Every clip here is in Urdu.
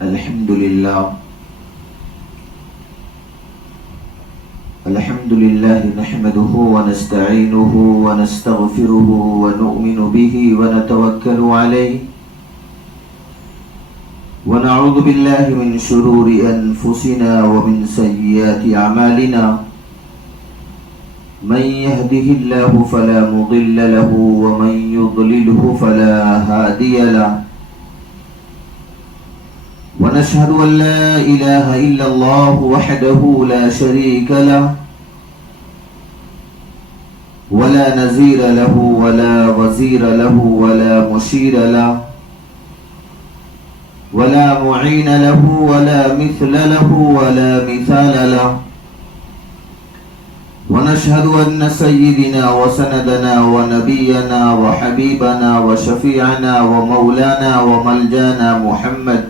الحمد لله نحمده ونستعينه ونستغفره ونؤمن به ونتوكل عليه ونعوذ بالله من شرور أنفسنا ومن سيئات أعمالنا من يهده الله فلا مضل له ومن يضلله فلا هادي له ونشهد أن لا إله إلا الله وحده لا شريك له ولا نزير له ولا وزير له ولا مشير له ولا معين له ولا مثل له ولا مثال له ونشهد أن سيدنا وسندنا ونبينا وحبيبنا وشفيعنا ومولانا وملجانا محمد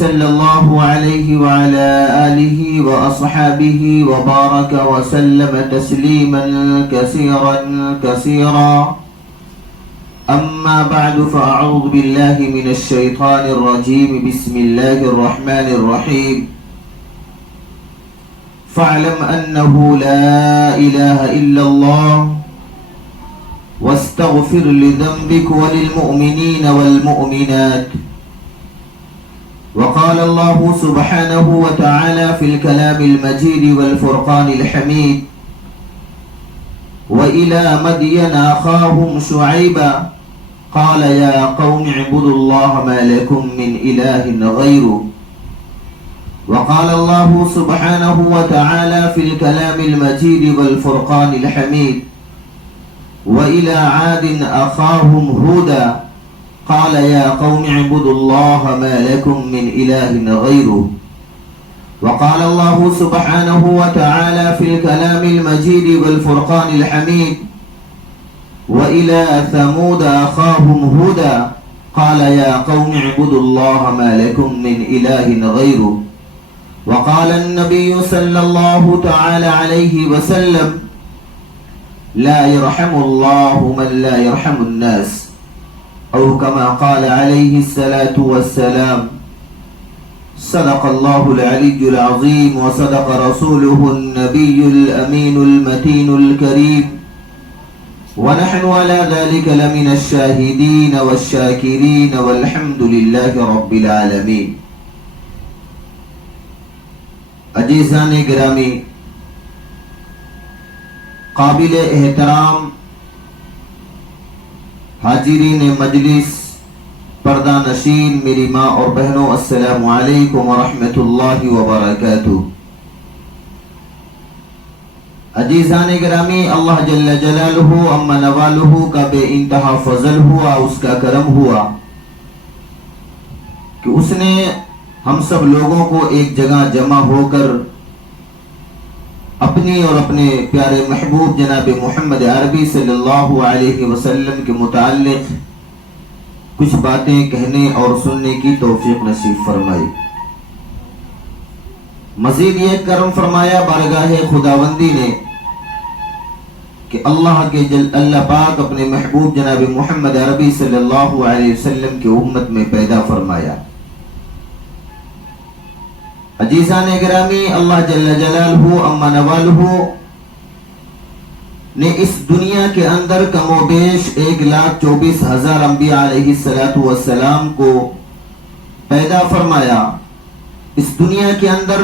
صلى الله عليه وعلى آله وأصحابه وبارك وسلم تسليما كثيرا كثيرا أما بعد فأعوذ بالله من الشيطان الرجيم بسم الله الرحمن الرحيم فاعلم أنه لا إله إلا الله واستغفر لذنبك وللمؤمنين والمؤمنات وقال الله سبحانه وتعالى في الكلام المجيد والفرقان الحميد وإلى مدين أخاهم شعيبا قال يا قوم اعبدوا الله ما لكم من إله غيره وقال الله سبحانه وتعالى في الكلام المجيد والفرقان الحميد وإلى عاد أخاهم هودا قال يا قوم اعبدوا الله ما لكم من إله غيره وقال الله سبحانه وتعالى في الكلام المجيد والفرقان الحميد وإلى ثمود أخاهم هودا قال يا قوم اعبدوا الله ما لكم من إله غيره وقال النبي صلى الله تعالى عليه وسلم لا يرحم الله من لا يرحم الناس أو كما قال عليه الصلاة والسلام صدق الله العلي العظيم وصدق رسوله النبي الأمين المتين الكريم ونحن على ذلك لمن الشاهدين والشاكرين والحمد لله رب العالمين. عزیزان گرامی، قابل احترام حاضرین مجلس، پردہ نشین، میری ماں اور بہنوں، السلام علیکم ورحمۃ اللہ وبرکاتہ. عزیزان گرامی، اللہ جل جلالہ اما نوالہ کا بے انتہا فضل ہوا، اس کا کرم ہوا کہ اس نے ہم سب لوگوں کو ایک جگہ جمع ہو کر اپنی اور اپنے پیارے محبوب جناب محمد عربی صلی اللہ علیہ وسلم کے متعلق کچھ باتیں کہنے اور سننے کی توفیق نصیب فرمائی. مزید یہ کرم فرمایا بارگاہ خداوندی نے کہ اللہ پاک اپنے محبوب جناب محمد عربی صلی اللہ علیہ وسلم کی امت میں پیدا فرمایا. عزیزان گرامی، اللہ جل جلالہ اما نوالہ نے اس دنیا کے اندر کم و بیش 1,24,000 انبیاء علیہ السلام کو پیدا فرمایا. اس دنیا کے اندر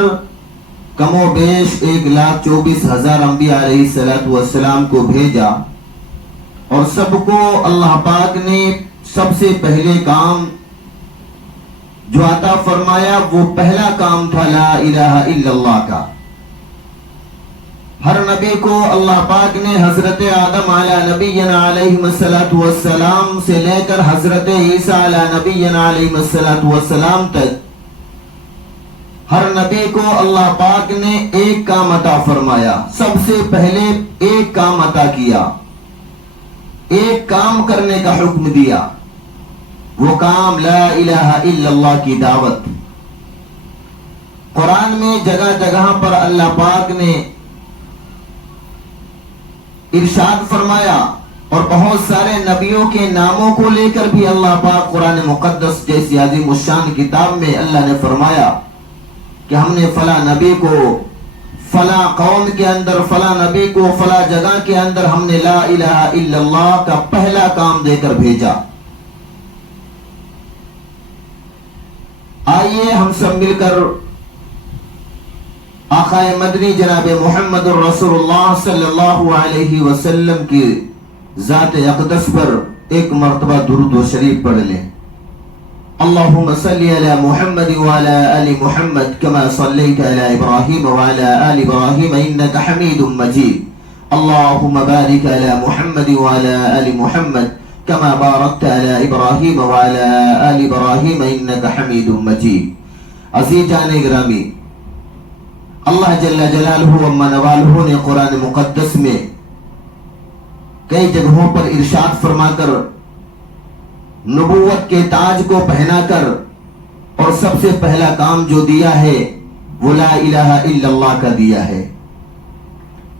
کم و بیش 1,24,000 انبیاء علیہ السلام کو بھیجا، اور سب کو اللہ پاک نے سب سے پہلے کام جو عطا فرمایا وہ پہلا کام تھا لا الہ الا اللہ کا. ہر نبی کو اللہ پاک نے حضرت آدم علی نبینا علیہ السلام سے لے کر حضرت عیسیٰ علی نبینا علیہ السلام تک ہر نبی کو اللہ پاک نے ایک کام عطا فرمایا. سب سے پہلے ایک کام عطا کیا، ایک کام کرنے کا حکم دیا، وہ کام لا الہ الا اللہ کی دعوت. قرآن میں جگہ جگہ پر اللہ پاک نے ارشاد فرمایا اور بہت سارے نبیوں کے ناموں کو لے کر بھی اللہ پاک قرآن مقدس جیسی عظیم الشان کتاب میں اللہ نے فرمایا کہ ہم نے فلاں نبی کو فلاں قوم کے اندر، فلاں نبی کو فلاں جگہ کے اندر ہم نے لا الہ الا اللہ کا پہلا کام دے کر بھیجا۔ آئیے ہم سب مل کر آقا مدنی جناب محمد الرسول اللہ صلی اللہ علیہ وسلم کی ذات اقدس پر ایک مرتبہ درود و شریف پڑھ لیں۔ اللہم صلی علی محمد وعلی آل محمد کما صلیت علی ابراہیم وعلی آل ابراہیم انک حمید مجید۔ اللہم بارک علی محمد وعلی آل محمد کما بارکت علی ابراہیم وعلی آل ابراہیم انک حمید مجید۔ عزیزان گرامی، اللہ جل جلالہ و منوالہ نے قرآن مقدس میں کئی جگہوں پر ارشاد فرما کر نبوت کے تاج کو پہنا کر اور سب سے پہلا کام جو دیا ہے وہ لا الہ الا اللہ کا دیا ہے۔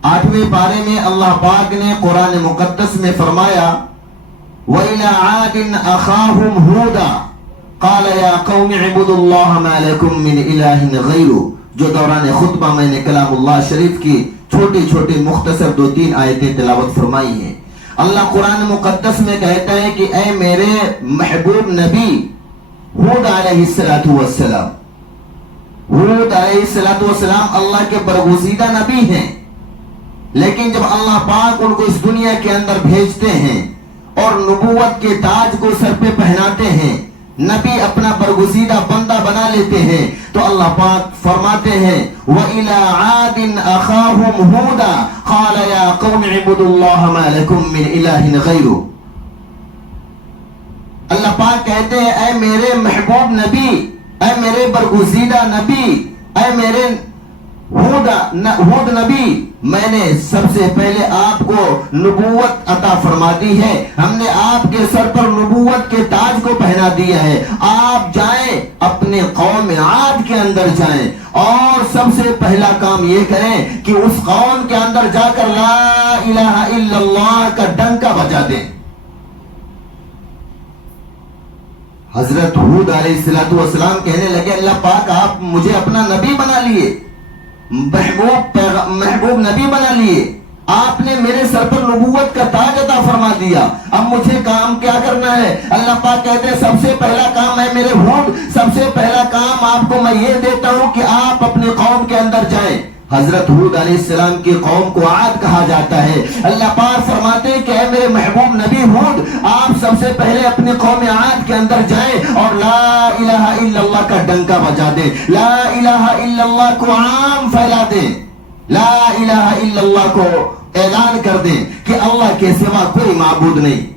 8ویں پارے میں اللہ پاک نے قرآن مقدس میں فرمایا وَإِلَىٰ عَادٍ أَخَاهُمْ هُودًا قَالَ يَا قَوْمِ اعْبُدُوا اللَّهَ مَا لَكُم مِّنْ إِلَٰهٍ غَيْرُهُ، جو دوران خطبہ میں نے کلام اللہ شریف کی چھوٹی چھوٹی مختصر 2-3 آیتیں تلاوت فرمائی ہیں۔ اللہ قرآن مقدس میں کہتا ہے کہ اے میرے محبوب نبی ہود علیہ السلام، ہود علیہ السلام اللہ کے برگزیدہ نبی ہیں، لیکن جب اللہ پاک ان کو اس دنیا کے اندر بھیجتے ہیں اور نبوت کے تاج کو سر پہ پہناتے ہیں، نبی اپنا برگزیدہ بندہ بنا لیتے ہیں، تو اللہ پاک فرماتے ہیں وَإِلَىٰ عَادٍ أَخَاهُمْ هُودًا قَالَ يَا قَوْمِ اعْبُدُوا اللَّهَ مَا لَكُم مِّنْ إِلَٰهٍ غَيْرُهُ۔ اللہ پاک کہتے ہیں اے میرے محبوب نبی، اے میرے برگزیدہ نبی، اے میرے ہود نبی، میں نے سب سے پہلے آپ کو نبوت عطا فرما دی ہے، ہم نے آپ کے سر پر نبوت کے تاج کو پہنا دیا ہے۔ آپ جائیں اپنے قوم عاد کے اندر جائیں اور سب سے پہلا کام یہ کریں کہ اس قوم کے اندر جا کر لا الہ الا اللہ کا ڈنکا بجا دیں۔ حضرت ہود علیہ السلام کہنے لگے اللہ پاک آپ مجھے اپنا نبی بنا لیے، محبوب نبی بنا لیے، آپ نے میرے سر پر نبوت کا تاج عطا فرما دیا، اب مجھے کام کیا کرنا ہے؟ اللہ پاک کہتے ہیں سب سے پہلا کام ہے میرے ہود، سب سے پہلا کام آپ کو میں یہ دیتا ہوں کہ آپ اپنے قوم کے اندر جائیں۔ حضرت ہود علیہ السلام کی قوم کو عاد کہا جاتا ہے۔ اللہ پاک فرماتے ہیں کہ اے میرے محبوب نبی ہود، آپ سب سے پہلے اپنے قوم عاد کے اندر جائیں اور لا الہ الا اللہ کا ڈنکا بجا دیں، لا الہ الا اللہ کو عام پھیلا دیں، لا الہ الا اللہ کو اعلان کر دیں کہ اللہ کے سوا کوئی معبود نہیں،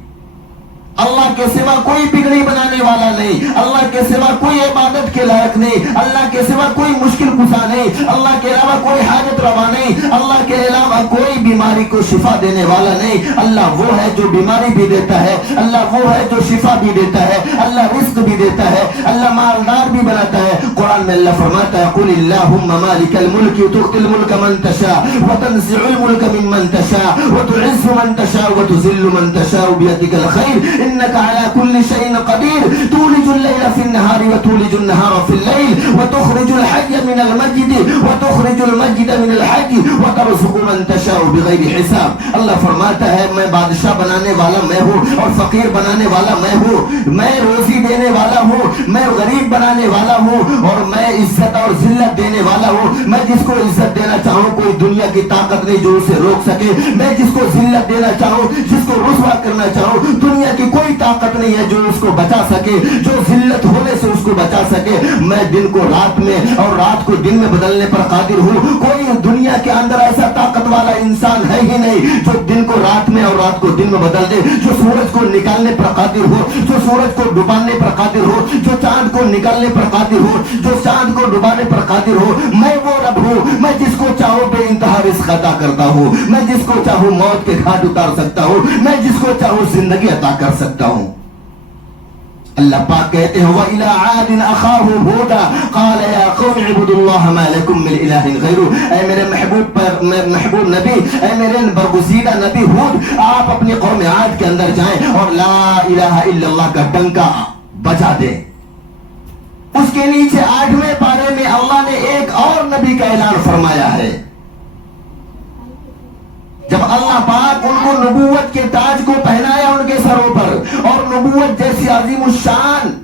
اللہ کے سوا کوئی بگڑی بنانے والا نہیں، اللہ کے سوا کوئی عبادت کے لائق نہیں، اللہ کے سوا کوئی مشکل کشا نہیں، اللہ کے علاوہ کوئی حاجت روا نہیں، اللہ کے علاوہ کوئی بیماری کو شفا دینے والا نہیں۔ اللہ وہ ہے جو بیماری بھی دیتا ہے، اللہ وہ ہے جو شفا بھی دیتا ہے، اللہ رزق بھی دیتا ہے، اللہ مالدار بھی بناتا ہے۔ قرآن میں اللہ فرماتا ہے قل اللہم مالک الملک تؤتی الملک من تشاء وتنزع الملک ممن تشاء وتعز من تشاء وتذل من تشاء بیدک الخیر انك على كل شيء قدير تولج الليل في النهار وتولج النهار في الليل وتخرج الحي من الميت وتخرج الميت من الحي وترزق من تشاء بغير حساب۔ اللہ فرماتا ہے میں بادشاہ بنانے والا میں ہوں اور فقیر بنانے والا میں ہوں، میں روزی دینے والا ہوں، میں غریب بنانے والا ہوں اور میں عزت اور ذلت دینے والا ہوں۔ میں جس کو عزت دینا چاہوں کوئی دنیا کی طاقت نہیں جو اسے روک سکے، میں جس کو ذلت دینا چاہوں، جس کو رسوا کرنا چاہوں، دنیا کی کوئی طاقت نہیں ہے جو اس کو بچا سکے، جو ذلت ہونے سے اس کو بچا سکے۔ میں دن کو رات میں اور رات کو دن میں بدلنے پر قادر ہوں، کوئی دنیا کے اندر ایسا طاقت والا انسان ہے ہی نہیں جو دن کو رات میں اور رات کو دن میں بدل دے، جو سورج کو نکالنے پر قادر ہو، جو سورج کو ڈبانے پر قادر ہو، جو چاند کو نکالنے پر قادر ہو، جو چاند کو ڈبانے پر قادر ہو۔ میں وہ رب ہوں، میں جس کو چاہوں بے انتہا رزق عطا کرتا ہوں، میں جس کو چاہوں موت کے گھاٹ اتار سکتا ہوں، میں جس کو چاہوں زندگی عطا کر سکتا ہوں۔ اللہ پاک کہتے ہیں وَإِلَىٰ عَادٍ أَخَاهُمْ هُودًا قَالَ يَا قَوْمِ اعْبُدُوا اللَّهَ مَا لَكُم مِّنْ إِلَٰهٍ غَيْرُهُ۔ اے میرے محبوب نبی، اے میرے برگزیدہ نبی ہود، آپ اپنی قوم عاد کے اندر جائیں اور لا الہ الا اللہ کا ڈنکا بجا دیں۔ اس کے نیچے 8ویں پارے میں اللہ نے ایک اور نبی کا اعلان فرمایا ہے۔ جب اللہ پاک ان کو نبوت کے تاج کو پہنایا ان کے سروں پر اور نبوت جیسی عظیم الشان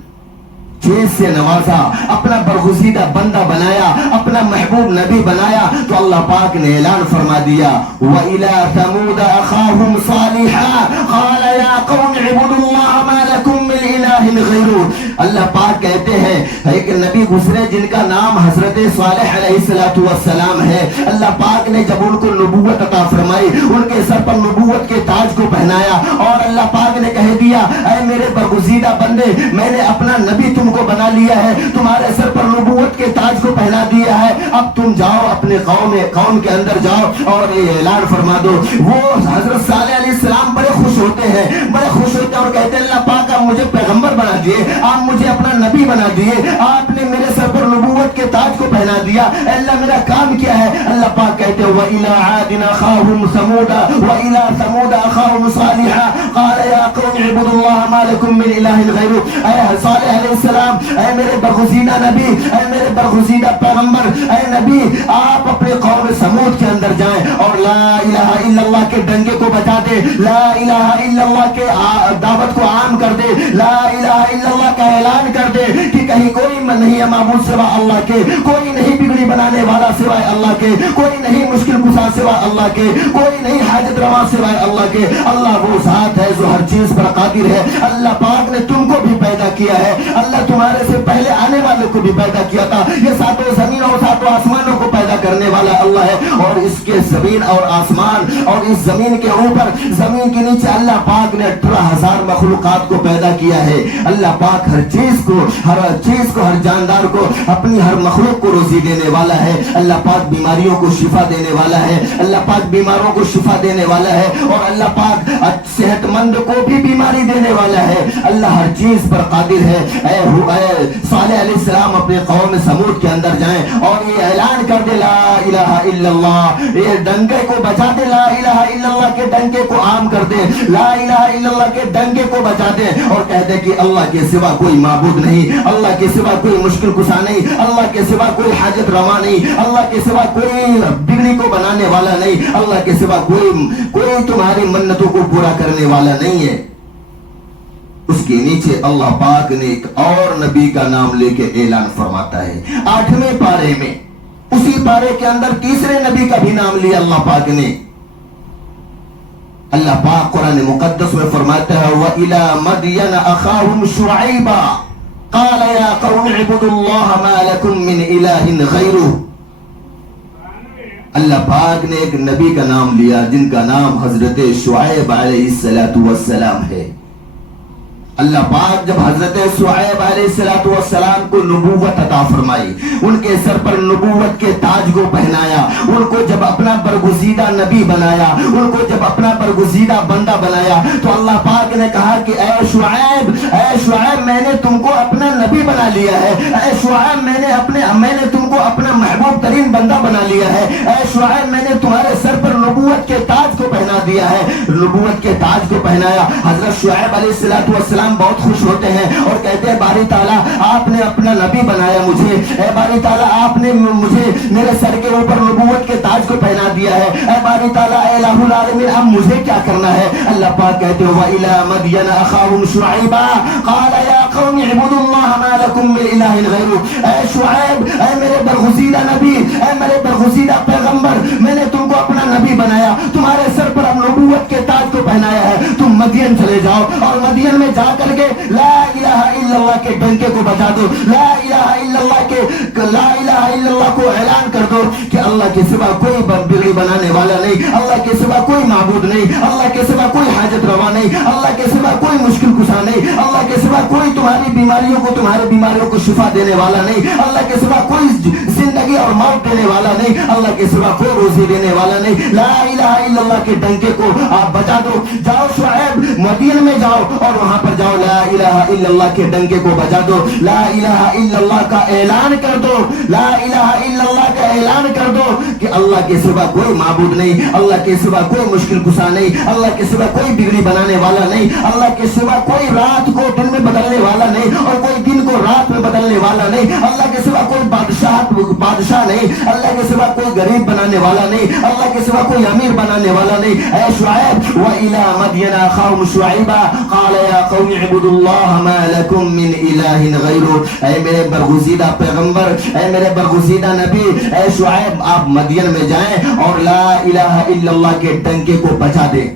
چیز سے نوازا، اپنا برگزیدہ بندہ بنایا، اپنا محبوب نبی بنایا، تو اللہ پاک نے اعلان فرما دیا وَإِلَىٰ ثَمُودَ أَخَاهُمْ صَالِحًا قَالَ يَا قَوْمِ اعْبُدُوا اللَّهَ مَا لَكُم مِّنْ إِلَٰهٍ غَيْرُهُ۔ اللہ پاک کہتے ہیں ایک نبی گزرے جن کا نام حضرت صالح علیہ السلام ہے۔ اللہ پاک نے جب ان کو نبوت عطا فرمائی، ان کے سر پر نبوت کے تاج کو پہنایا اور اللہ پاک نے کہہ دیا اے میرے برگزیدہ بندے، میں نے اپنا نبی تم کو بنا لیا ہے، تمہارے سر پر نبوت کے تاج کو پہنا دیا ہے، اب تم جاؤ اپنے قوم کے اندر جاؤ اور یہ اعلان فرما دو۔ وہ حضرت صالح علیہ السلام بڑے خوش ہوتے ہیں اور کہتے ہیں اللہ پاک آپ مجھے پیغمبر بنا دیے، آپ مجھے اپنا نبی بنا دیے، آپ نے میرے سر پر نبوت کے تاج کو پہنا دیا، اللہ میرا کام کیا ہے؟ اللہ پاک کہتے ہیں وَإِلَىٰ عَادٍ أَخَاهُمْ ثَمُودَ وَإِلَىٰ ثَمُودَ أَخَاهُمْ صَالِحًا قَالَ يَا قَوْمِ اعْبُدُوا اللَّهَ مَا لَكُم مِّنْ إِلَٰهٍ غَيْرُهُ۔ اے صالح علیہ السلام، اے میرے برگزیدہ نبی، اے میرے برگزیدہ پیغمبر، اے نبی، آپ اپنے قوم سمود کے اندر جائیں اور لا الہ الا اللہ کے ڈنگے کو بجا دے، لا الہ الا اللہ کے دعوت کو عام کر دے، لا الہ الا اللہ کا اعلان کر دے کہ کہیں کوئی نہیں ہے معبود سوا اللہ کے، کوئی نہیں بگڑی بنانے والا سوائے اللہ کے، کوئی نہیں مشکل کشا سوائے اللہ کے، کوئی نہیں حاجت روا سوائے اللہ کے۔ اللہ وہ ذات ہے جو ہر چیز پر قادر ہے۔ اللہ پاک نے تم کو بھی پیدا کیا ہے، اللہ تمہارے سے پہلے آنے والے کو بھی پیدا کیا تھا، یہ ساتوں زمین اور ساتوں آسمانوں کو پیدا کرنے والا اللہ ہے، اور اس کے زمین اور آسمان اور اس زمین کے اوپر زمین کے نیچے اللہ پاک نے 18,000 مخلوقات کو پیدا کیا ہے۔ اللہ پاک ہر چیز کو ہر جاندار کو اپنی ہر مخلوق کو روزی دینے والا ہے۔ اللہ پاک بیماریوں کو شفا دینے والا ہے، اللہ پاک بیماروں کو شفا دینے والا ہے، اور اللہ پاک صحت مند کو بھی بیماری دینے والا ہے۔ اللہ ہر چیز پر قادر ہے۔ اے صالح علیہ السلام اپنے قوم سمود کے اندر جائیں اور یہ اعلان کر دے لا الہ الا اللہ، یہ ڈنکے کو بجا دے، لا الہ الا اللہ کے ڈنکے کو عام کر دے، لا الہ الا اللہ کے ڈنکے کو بجا دے اور کہہ دے کہ اللہ کے سوا کوئی معبود نہیں، اللہ کے سوا کوئی مشکل کشا نہیں، اللہ کے سوا کوئی حاجت روا نہیں، اللہ کے سوا کوئی بگڑی کو بنانے والا نہیں، اللہ کے سوا کوئی تمہاری منتوں کو پورا کرنے والا نہیں ہے۔ اس کے نیچے اللہ پاک نے ایک اور نبی کا نام لے کے اعلان فرماتا ہے 8ویں پارے میں۔ اسی پارے کے اندر تیسرے نبی کا بھی نام لیا اللہ پاک نے۔ اللہ پاک قرآن مقدس میں فرماتا ہے وَإِلَىٰ مَدْيَنَ أَخَاهُمْ شُعَيْبًا قَالَ يَا قَوْمِ اعْبُدُوا اللَّهَ مَا لَكُم مِّنْ إِلَٰهٍ غَيْرُهُ۔ اللہ پاک نے ایک نبی کا نام لیا جن کا نام حضرت شعیب علیہ السلام ہے۔ اللہ پاک جب حضرت شعیب علیہ السلام کو نبوت عطا فرمائی، ان کے سر پر نبوت کے تاج کو پہنایا، ان کو جب اپنا برگزیدہ نبی بنایا، ان کو جب اپنا برگزیدہ بندہ بنایا، تو اللہ پاک نے کہا کہ اے شعیب میں نے تم کو اپنا نبی بنا لیا ہے، اے شعیب میں نے تم کو اپنا محبوب ترین بندہ بنا لیا ہے، اے شعیب میں نے تمہارے سر پر نبوت کے تاج کو پہنا دیا ہے۔ نبوت کے تاج کو پہنایا۔ حضرت شعیب علیہ السلام بہت خوش ہوتے ہیں اور کہتے ہیں باری تعالیٰ آپ نے اپنا نبی بنایا مجھے، اے باری تعالیٰ آپ نے مجھے میرے سر کے اوپر نبوت کے تاج کو پہنا دیا ہے، اے باری تعالیٰ اے الہ العالمین اب مجھے کیا کرنا ہے؟ اللہ پاک کہتے ہیں وَإِلَىٰ مَدْيَنَ أَخَاهُمْ شُعَيْبًا قَالَ يَا قَوْمِ اعْبُدُوا اللَّهَ مَا لَكُم مِّنْ إِلَٰهٍ غَيْرُهُ۔ اے شعیب، اے میرے برگزیدہ نبی، اے میرے برگزیدہ پیغمبر، میں نے تم کو اپنا نبی بنایا، تمہارے سر پر اب نبوت کے تاج کو پہنایا ہے، تم مدین چلے جاؤ اور مدین میں جا کر کے لا الہ الا اللہ کے ڈنکے کو بجا دو، لا الہ الا اللہ کو اعلان کر کر دو کہ اللہ کے سوا کوئی بگڑی بنانے والا نہیں، اللہ کے سوا کوئی معبود نہیں، اللہ کے سوا کوئی حاجت روا نہیں، اللہ کے سوا کوئی مشکل کشا نہیں، اللہ کے سوا کوئی تمہاری بیماریوں کو شفا دینے والا نہیں، اللہ کے سوا کوئی زندگی اور موت دینے والا نہیں، اللہ کے سوا کوئی روزی دینے والا نہیں۔ لا الہ الا اللہ کے ڈنکے کو آپ بجا دو۔ جاؤ شعیب مدین میں جاؤ اور وہاں پر جاؤ، لا الہ الا اللہ کے ڈنکے کو بجا دو، لا الہ الا اللہ کا اعلان کر دو، لا الہ الا اللہ کا اعلان کر دو کہ اللہ کے سوا کوئی معبود نہیں، اللہ کے سوا کوئی مشکل کشا نہیں، اللہ کے سوا کوئی بگڑی بنانے والا نہیں، اللہ کے سوا کوئی رات کو دن میں بدلنے والا نہیں اور کوئی دن کو رات میں بدلنے والا نہیں، اللہ کے سوا کوئی بادشاہ نہیں، اللہ کے سوا کوئی غریب بنانے والا نہیں، اللہ کے سوا کوئی امیر بنانے والا نہیں۔ اے شعیب وَإِلَى مَدْيَنَ أَخَاهُمْ شُعَيْبًا قَالَ يَا قَوْمِ اعْبُدُوا اللَّهَ مَا لَكُمْ مِنْ إِلَٰهٍ غَيْرُهُ۔ اے میرے برگزیدہ پیغمبر، اے میرے برگزیدہ نبی، اے شعیب آپ مدین میں جائیں اور لا الہ الا اللہ کے ڈنکے کو بجا دیں۔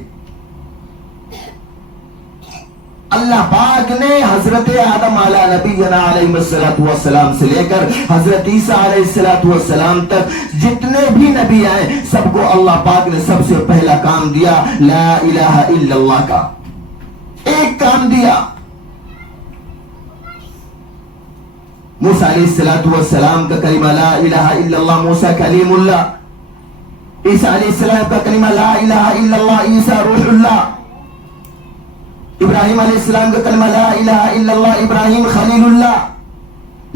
اللہ پاک نے حضرت آدم علیہ نبینا علیہ السلام سے لے کر حضرت عیسیٰ علیہ السلام تک جتنے بھی نبی آئے سب کو اللہ پاک نے سب سے پہلا کام دیا لا الہ الا اللہ کا، ایک کام دیا۔ موسیٰ علیہ السلام کا کلمہ لا الہ الا اللہ، موسیٰ کلیم اللہ۔ عیسیٰ علیہ السلام کا کلمہ لا الہ الا اللہ، عیسیٰ روح اللہ۔ ابراہیم علیہ السلام کا کلمہ لا الہ الا اللہ، ابراہیم خلیل اللہ۔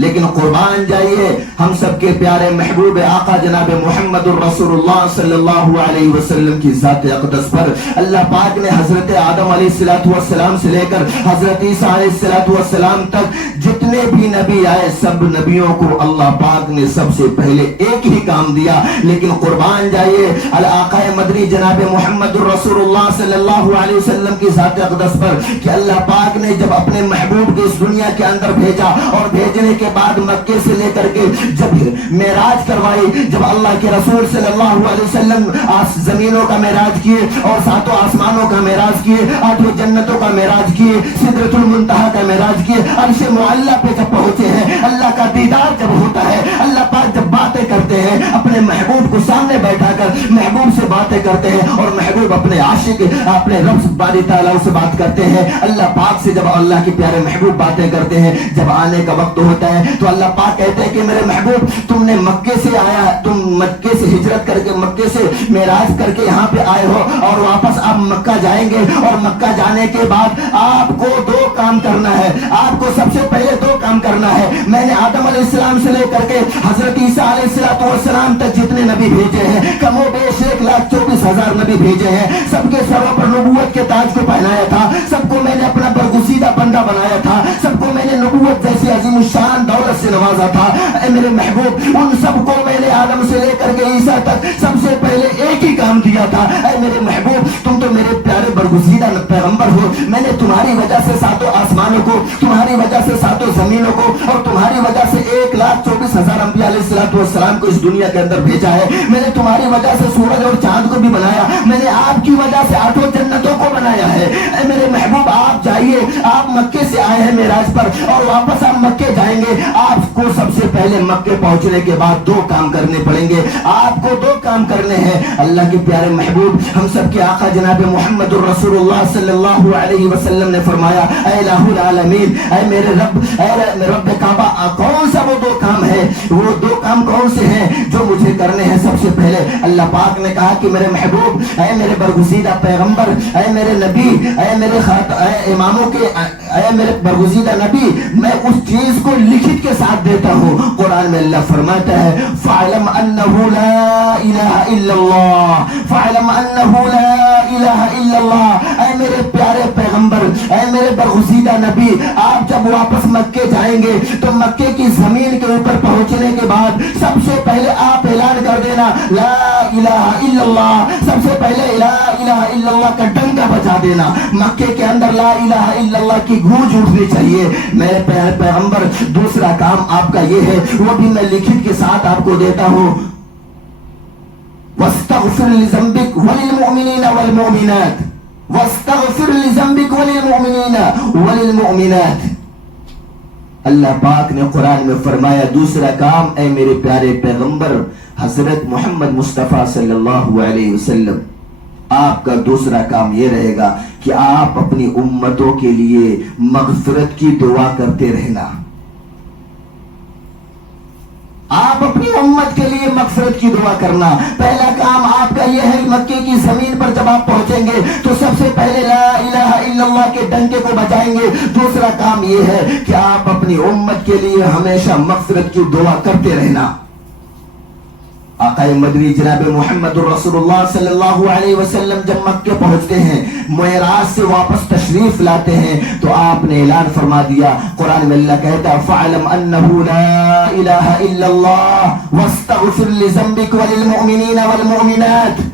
لیکن قربان جائیے ہم سب کے پیارے محبوب آقا جناب محمد الرسول اللہ صلی اللہ علیہ وسلم کی ذات اقدس پر اللہ پاک نے حضرت آدم علیہ السلام سے لے کر حضرت عیسیٰ علیہ السلام تک جتنے بھی نبی آئے سب نبیوں کو اللہ پاک نے سب سے پہلے ایک ہی کام دیا۔ لیکن قربان جائیے آقا مدنی جناب محمد الرسول اللہ صلی اللہ علیہ وسلم کی ذات اقدس پر کہ اللہ پاک نے جب اپنے محبوب کو اس دنیا کے اندر بھیجا اور بھیجنے کے بعد مکے سے لے کر کے جب معراج کروائی، جب اللہ کے رسول صلی اللہ علیہ وسلم زمینوں کا معراج کیے اور ساتوں آسمانوں کا معراج کیے، آٹھوں جنتوں کا معراج کیے، سدرۃ المنتہا کا معراج کیے، عرش معلی پہ جب پہنچے ہیں، اللہ کا دیدار جب ہوتا ہے، اللہ پاک جب باتیں کرتے ہیں اپنے محبوب کو سامنے بیٹھا کر محبوب سے باتیں کرتے ہیں اور محبوب اپنے عاشق اپنے رب باری تعالیٰ سے بات کرتے ہیں۔ اللہ پاک سے جب اللہ کے پیارے محبوب باتیں کرتے ہیں، جب آنے کا وقت ہوتا ہے تو اللہ پاک کہتے ہیں کہ میرے محبوب تم نے مکے سے آیا، تم مکے سے ہجرت کر کے مکے سے معراج کر کے یہاں پہ آئے ہو اور واپس آپ مکہ جائیں گے، اور مکہ جانے کے بعد آپ کو دو کام کرنا ہے، آپ کو سب سے پہلے دو کام کرنا ہے۔ میں نے آدم علیہ السلام سے لے کر کے حضرت عیسیٰ علیہ السلام تک جتنے نبی بھیجے ہیں کم و بیش 1,24,000 نبی بھیجے ہیں، سب کے سروں پر نبوت کے تاج کو پہنایا تھا، سب کو میں نے اپنا برگزیدہ بندہ بنایا تھا، سب کو میں نے نبوت جیسی عظیم الشان دولت سے نوازا تھا۔ اے میرے محبوب ان سب کو میں نے آدم سے لے کر کے عیسیٰ تک سب سے پہلے ایک ہی کام دیا تھا۔ اے میرے محبوب تم تو میرے پیارے برگزیدہ پیغمبر ہو، میں نے تمہاری وجہ سے ساتوں آسمانوں کو، تمہاری وجہ سے ساتوں زمینوں کو اور تمہاری وجہ سے 1,24,000 انبیاء علیہ السلام کو اس دنیا کے اندر بھیجا ہے۔ میں نے تمہاری وجہ سے سورج اور چاند کو بھی بنایا، میں نے آپ کی وجہ سے آٹھوں جنتوں کو بنایا ہے۔ اے میرے محبوب آپ جائیے، آپ مکے سے آئے ہیں معراج پر اور واپس آپ مکے جائیں گے، آپ کو سب سے پہلے مکے پہنچنے کے بعد دو کام کرنے پڑیں گے، آپ کو دو کام کرنے ہیں۔ اللہ کے پیارے محبوب ہم سب کے آقا جناب محمد الرسول اللہ صلی اللہ علیہ وسلم نے فرمایا اے الہ العالمین، اے میرے رب، اے رب کعبہ، کون سا وہ دو کام ہے، وہ دو کام کون سے ہیں جو مجھے کرنے ہیں؟ سب سے پہلے اللہ پاک نے کہا کہ میرے محبوب، اے میرے برگزیدہ پیغمبر، اے میرے نبی، اے میرے اے اماموں کے، اے میرے برگزیدہ نبی، میں اس چیز کو لکھت کے ساتھ دیتا ہوں۔ قرآن میں اللہ فرماتا ہے فَاعْلَمْ أَنَّهُ لَا إِلَهَ إِلَّا اللَّهُ فَاعْلَمْ أَنَّهُ لَا إِلَهَ إِلَّا اللَّهُ۔ اے میرے پیارے پیغمبر، اے میرے برگزیدہ نبی، آپ جب واپس مکے جائیں گے تو مکے کی زمین کے اوپر پہنچنے کے بعد سب سے پہلے آپ اعلان کر دینا لا الہ الا اللہ، سب سے پہلے لا الہ الا اللہ کا ڈنکا بجا دینا، مکے کے اندر لا الہ الا اللہ کی گونج اٹھنی چاہیے۔ میرے پیارے پیغمبر دوسرا کام آپ کا یہ ہے، وہ بھی میں لکھت کے ساتھ آپ کو دیتا ہوں، وَاسْتَغْفِرْ لِذَنْبِكَ وَلِلْمُؤْمِنِينَ وَالْمُؤْمِنَاتِ وَاسْتَغْفِرْ لِذَنْبِكَ وَلِلْمُؤْمِنِينَ وَلِلْمُؤْمِنَاتِ۔ اللہ پاک نے قرآن میں فرمایا دوسرا کام اے میرے پیارے پیغمبر حضرت محمد مصطفیٰ صلی اللہ علیہ وسلم، آپ کا دوسرا کام یہ رہے گا کہ آپ اپنی امتوں کے لیے مغفرت کی دعا کرتے رہنا. آپ اپنی امت کے لیے مغفرت کی دعا کرنا. پہلا کام آپ کا یہ ہے مکے کی زمین پر جب آپ پہنچیں گے تو سب سے پہلے لا الہ الا اللہ کے ڈنکے کو بجائیں گے. دوسرا کام یہ ہے کہ آپ اپنی امت کے لیے ہمیشہ مغفرت کی دعا کرتے رہنا. آقا مدنی جناب محمد رسول اللہ صلی اللہ علیہ وسلم جب مکے پہنچتے ہیں، معراج سے واپس تشریف لاتے ہیں، تو آپ نے اعلان فرما دیا. قرآن میں اللہ کہتا ہے فَعْلَمْ أَنَّهُ لَا إِلَهَ إِلَّا اللَّهُ وَاسْتَغْفِرْ لِذَنبِكَ وَلِلْمُؤْمِنِينَ وَالْمُؤْمِنَاتِ.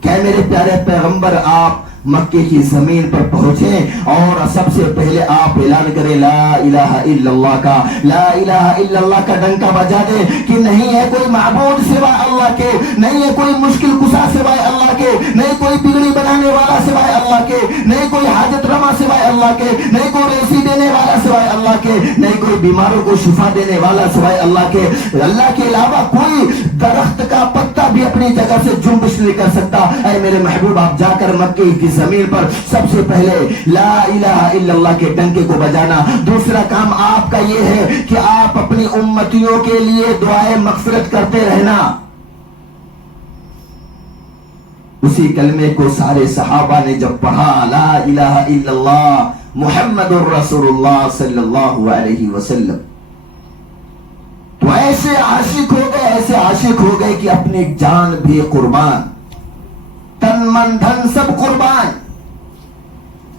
کہ میرے پیارے پیغمبر آپ مکے کی زمین پر پہنچیں اور سب سے پہلے آپ اعلان کریں لا الہ الا اللہ کا، لا الہ الا اللہ کا ڈنکا بجا دے کہ نہیں ہے کوئی معبود سوائے اللہ کے، نہیں ہے کوئی مشکل کشا سوائے اللہ کے، نہیں کوئی بگڑی بنانے والا سوائے اللہ کے، نہیں کوئی حاجت روا سوائے اللہ کے، نہیں کوئی ریسی دینے والا سوائے اللہ کے، نہیں کوئی بیماروں کو شفا دینے والا سوائے اللہ کے. اللہ کے علاوہ کوئی درخت کا پتا بھی اپنی جگہ سے جنبش نہیں کر سکتا. اے میرے محبوب آپ جا کر مکے کی زمین پر سب سے پہلے لا الہ الا اللہ کے ڈنکے کو بجانا. دوسرا کام آپ کا یہ ہے کہ آپ اپنی امتیوں کے لیے دعائیں مغفرت کرتے رہنا. اسی کلمے کو سارے صحابہ نے جب پڑھا لا الہ الا اللہ محمد الرسول اللہ صلی اللہ علیہ وسلم، تو ایسے عاشق ہو گئے کہ اپنی جان بھی قربان، تن من دھن سب قربان.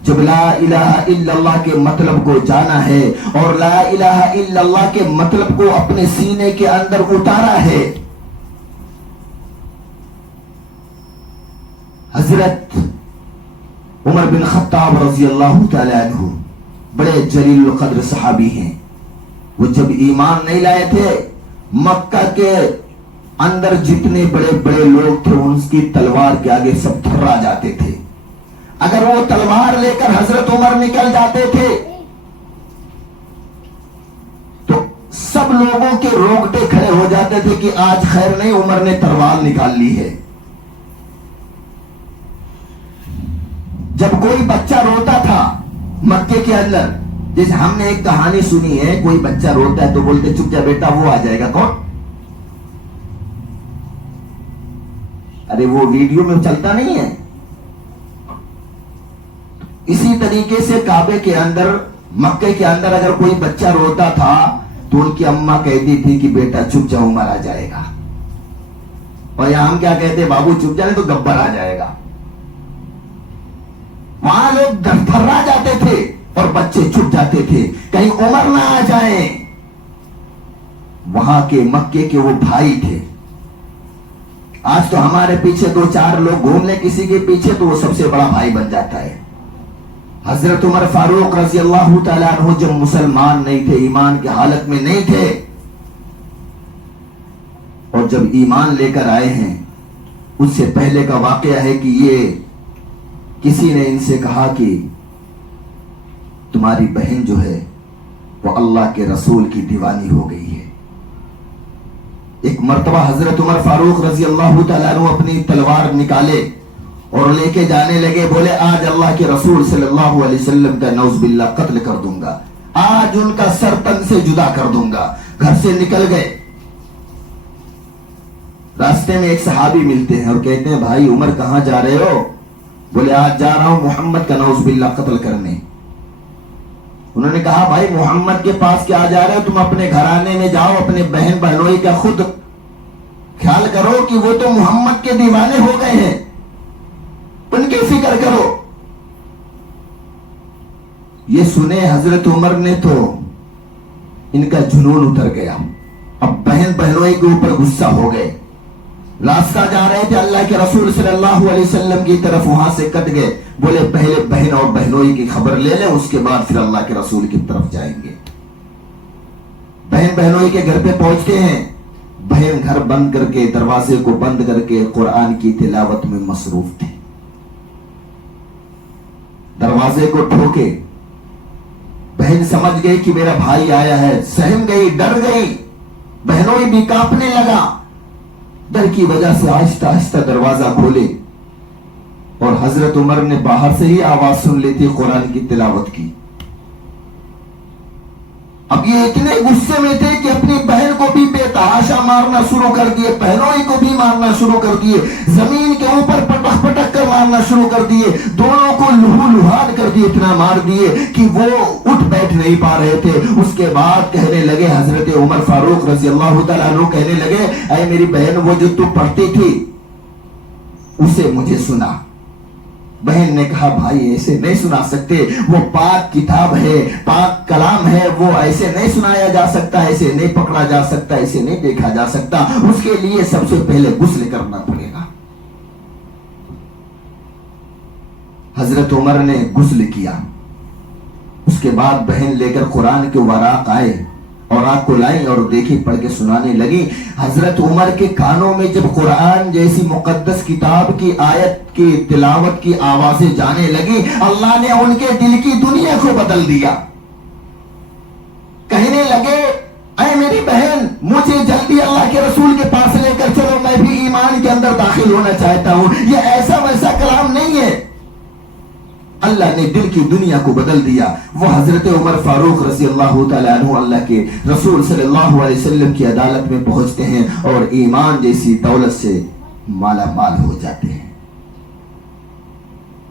جب لا الہ الا اللہ کے مطلب کو جانا ہے اور لا الہ الا اللہ کے مطلب کو اپنے سینے کے اندر اتارا ہے، حضرت عمر بن خطاب رضی اللہ تعالی عنہ بڑے جلیل القدر صحابی ہیں. وہ جب ایمان نہیں لائے تھے، مکہ کے اندر جتنے بڑے بڑے لوگ تھے ان کی تلوار کے آگے سب تھرا جاتے تھے. اگر وہ تلوار لے کر حضرت عمر نکل جاتے تھے تو سب لوگوں کے روگٹے کھڑے ہو جاتے تھے کہ آج خیر نہیں، عمر نے تلوار نکال لی ہے. جب کوئی بچہ روتا تھا مکے کے اندر، جیسے ہم نے ایک کہانی سنی ہے، کوئی بچہ روتا ہے تو بولتے چپ جا بیٹا وہ آ جائے گا. کون؟ ارے وہ ویڈیو میں چلتا نہیں ہے. اسی طریقے سے کعبے کے اندر، مکے کے اندر اگر کوئی بچہ روتا تھا تو ان کی اماں کہتی تھی کہ بیٹا چپ جا عمر آ جائے گا. اور یہاں ہم کیا کہتے ہیں بابو چپ جائے تو گبر آ جائے گا. وہاں لوگ تھرا جاتے تھے اور بچے چھپ جاتے تھے کہیں عمر نہ آ جائیں. وہاں کے مکے کے وہ بھائی تھے. آج تو ہمارے پیچھے دو چار لوگ گھوم لیں کسی کے پیچھے تو وہ سب سے بڑا بھائی بن جاتا ہے. حضرت عمر فاروق رضی اللہ تعالیٰ عنہ جب مسلمان نہیں تھے، ایمان کی حالت میں نہیں تھے، اور جب ایمان لے کر آئے ہیں، اس سے پہلے کا واقعہ ہے کہ یہ کسی نے ان سے کہا کہ تمہاری بہن جو ہے وہ اللہ کے رسول کی دیوانی ہو گئی ہے. ایک مرتبہ حضرت عمر فاروق رضی اللہ تعالیٰ عنہ اپنی تلوار نکالے اور لے کے جانے لگے. بولے آج اللہ کے رسول صلی اللہ علیہ وسلم کا نعوذ باللہ قتل کر دوں گا، آج ان کا سر تن سے جدا کر دوں گا. گھر سے نکل گئے. راستے میں ایک صحابی ملتے ہیں اور کہتے ہیں بھائی عمر کہاں جا رہے ہو؟ بولے آج جا رہا ہوں محمد کا نعوذ باللہ قتل کرنے. انہوں نے کہا بھائی محمد کے پاس کیا جا رہے ہو؟ تم اپنے گھرانے میں جاؤ، اپنے بہن بہنوئی کا خود خیال کرو کہ وہ تو محمد کے دیوانے ہو گئے ہیں، ان کی فکر کرو. یہ سنے حضرت عمر نے تو ان کا جنون اتر گیا. اب بہن بہنوئی کے اوپر غصہ ہو گئے. راستہ جا رہے تھے اللہ کے رسول صلی اللہ علیہ وسلم کی طرف، وہاں سے کٹ گئے. بولے پہلے بہن اور بہنوئی کی خبر لے لیں، اس کے بعد پھر اللہ کے رسول کی طرف جائیں گے. بہن بہنوئی کے گھر پہ پہنچتے ہیں. بہن گھر بند کر کے، دروازے کو بند کر کے قرآن کی تلاوت میں مصروف تھی. دروازے کو ٹھوکے بہن سمجھ گئی کہ میرا بھائی آیا ہے، سہم گئی، ڈر گئی، بہنوں بھی کانپنے لگا، ڈر کی وجہ سے آہستہ آہستہ دروازہ کھولے اور حضرت عمر نے باہر سے ہی آواز سن لی تھی قرآن کی تلاوت کی۔ اب یہ اتنے غصے میں تھے کہ اپنی بہن کو بھی بے تحاشا مارنا شروع کر دیے، بہنوئی کو بھی مارنا شروع کر دیے، زمین کے اوپر پٹک پٹک کر مارنا شروع کر دیے، دونوں کو لہو لہان کر دیے، اتنا مار دیے کہ وہ اٹھ بیٹھ نہیں پا رہے تھے۔ اس کے بعد کہنے لگے حضرت عمر فاروق رضی اللہ تعالیٰ عنہ کہنے لگے، اے میری بہن وہ جو تو پڑھتی تھی اسے مجھے سنا۔ بہن نے کہا بھائی ایسے نہیں سنا سکتے، وہ پاک کتاب ہے، پاک کلام ہے، وہ ایسے نہیں سنایا جا سکتا، ایسے نہیں پکڑا جا سکتا، ایسے نہیں دیکھا جا سکتا، اس کے لیے سب سے پہلے غسل کرنا پڑے گا۔ حضرت عمر نے غسل کیا، اس کے بعد بہن لے کر قرآن کے ورق آئے اور آنکھ کو لائیں اور دیکھی پڑھ کے سنانے لگی۔ حضرت عمر کے کانوں میں جب قرآن جیسی مقدس کتاب کی آیت کی تلاوت کی آوازیں جانے لگی، اللہ نے ان کے دل کی دنیا کو بدل دیا۔ کہنے لگے اے میری بہن مجھے جلدی اللہ کے رسول کے پاس لے کر چلو، میں بھی ایمان کے اندر داخل ہونا چاہتا ہوں، یہ ایسا ویسا کلام نہیں ہے۔ اللہ نے دل کی دنیا کو بدل دیا۔ وہ حضرت عمر فاروق رضی اللہ تعالیٰ عنہ اللہ کے رسول صلی اللہ علیہ وسلم کی عدالت میں پہنچتے ہیں اور ایمان جیسی دولت سے مالا مال ہو جاتے ہیں۔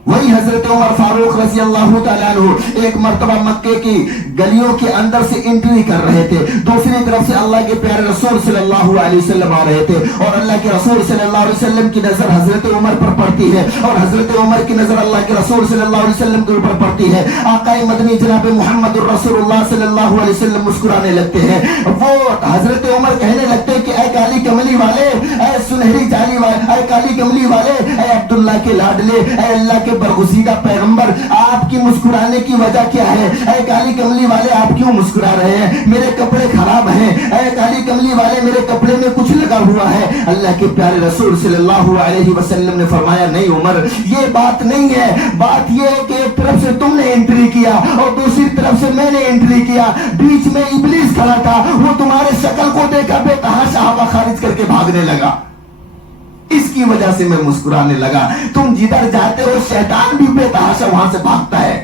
وہی حضرت عمر فاروق رضی اللہ تعالیٰ عنہ ایک مرتبہ مکے کی گلیوں کے اندر سے انٹری کر رہے تھے، دوسری طرف سے اللہ کے پیارے رسول صلی اللہ علیہ وسلم آ رہے تھے، اور اللہ کے رسول صلی اللہ علیہ وسلم کی نظر حضرت عمر پر پڑتی ہے اور حضرت عمر کی نظر اللہ کے رسول صلی اللہ علیہ وسلم کے اوپر پڑتی ہے۔ آقا مدنی جناب محمد الرسول اللہ صلی اللہ علیہ وسلم مسکرانے لگتے ہیں، وہ حضرت عمر کہنے لگتے ہیں کہ اے کالی کملی والے، اے سنہری جالی والے، اے کالی کملی والے، اے عبداللہ کے لاڈلے، اے اللہ کے برگزیدہ پیغمبر، آپ کی مسکرانے کی وجہ کیا ہے؟ اے کالی کملی والے آپ کیوں مسکرا رہے ہیں؟ میرے کپڑے خراب ہیں، اے کالی کملی والے میرے کپڑے میں کچھ لگا ہوا ہے۔ اللہ کے پیارے رسول صلی اللہ علیہ وسلم نے فرمایا نہیں عمر، یہ بات نہیں ہے، بات یہ ہے کہ ایک طرف سے تم نے انٹری کیا اور دوسری طرف سے میں نے انٹری کیا، بیچ میں ابلیس کھڑا تھا، وہ تمہارے شکل کو دیکھا بے تحاشا ہوا خارج کر کے بھاگنے لگا، اس کی وجہ سے میں مسکرانے لگا۔ تم جدھر جاتے ہو شیطان بھی بے تحاشا وہاں سے بھاگتا ہے،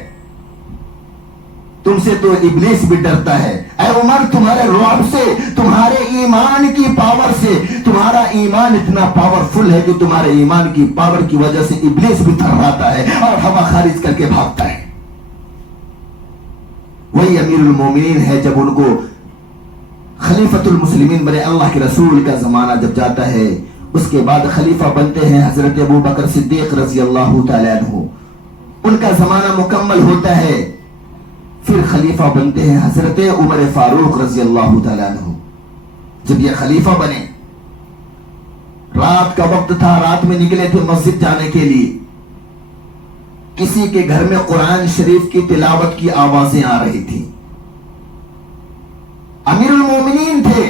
تم سے تو ابلیس بھی ڈرتا ہے۔ اے عمر تمہارے رعب سے، تمہارے ایمان کی پاور سے، تمہارا ایمان اتنا پاورفل ہے کہ تمہارے ایمان کی پاور کی وجہ سے ابلیس بھی تھرراتا ہے اور ہوا خارج کر کے بھاگتا ہے۔ وہی امیر المومنین ہے، جب ان کو خلیفۃ المسلمین بنے اللہ کے رسول کا زمانہ جب جاتا ہے، اس کے بعد خلیفہ بنتے ہیں حضرت ابو بکر صدیق رضی اللہ تعالیٰ عنہ، ان کا زمانہ مکمل ہوتا ہے، پھر خلیفہ بنتے ہیں حضرت عمر فاروق رضی اللہ تعالیٰ عنہ۔ جب یہ خلیفہ بنے، رات کا وقت تھا، رات میں نکلے تھے مسجد جانے کے لیے، کسی کے گھر میں قرآن شریف کی تلاوت کی آوازیں آ رہی تھی، امیر المومنین تھے،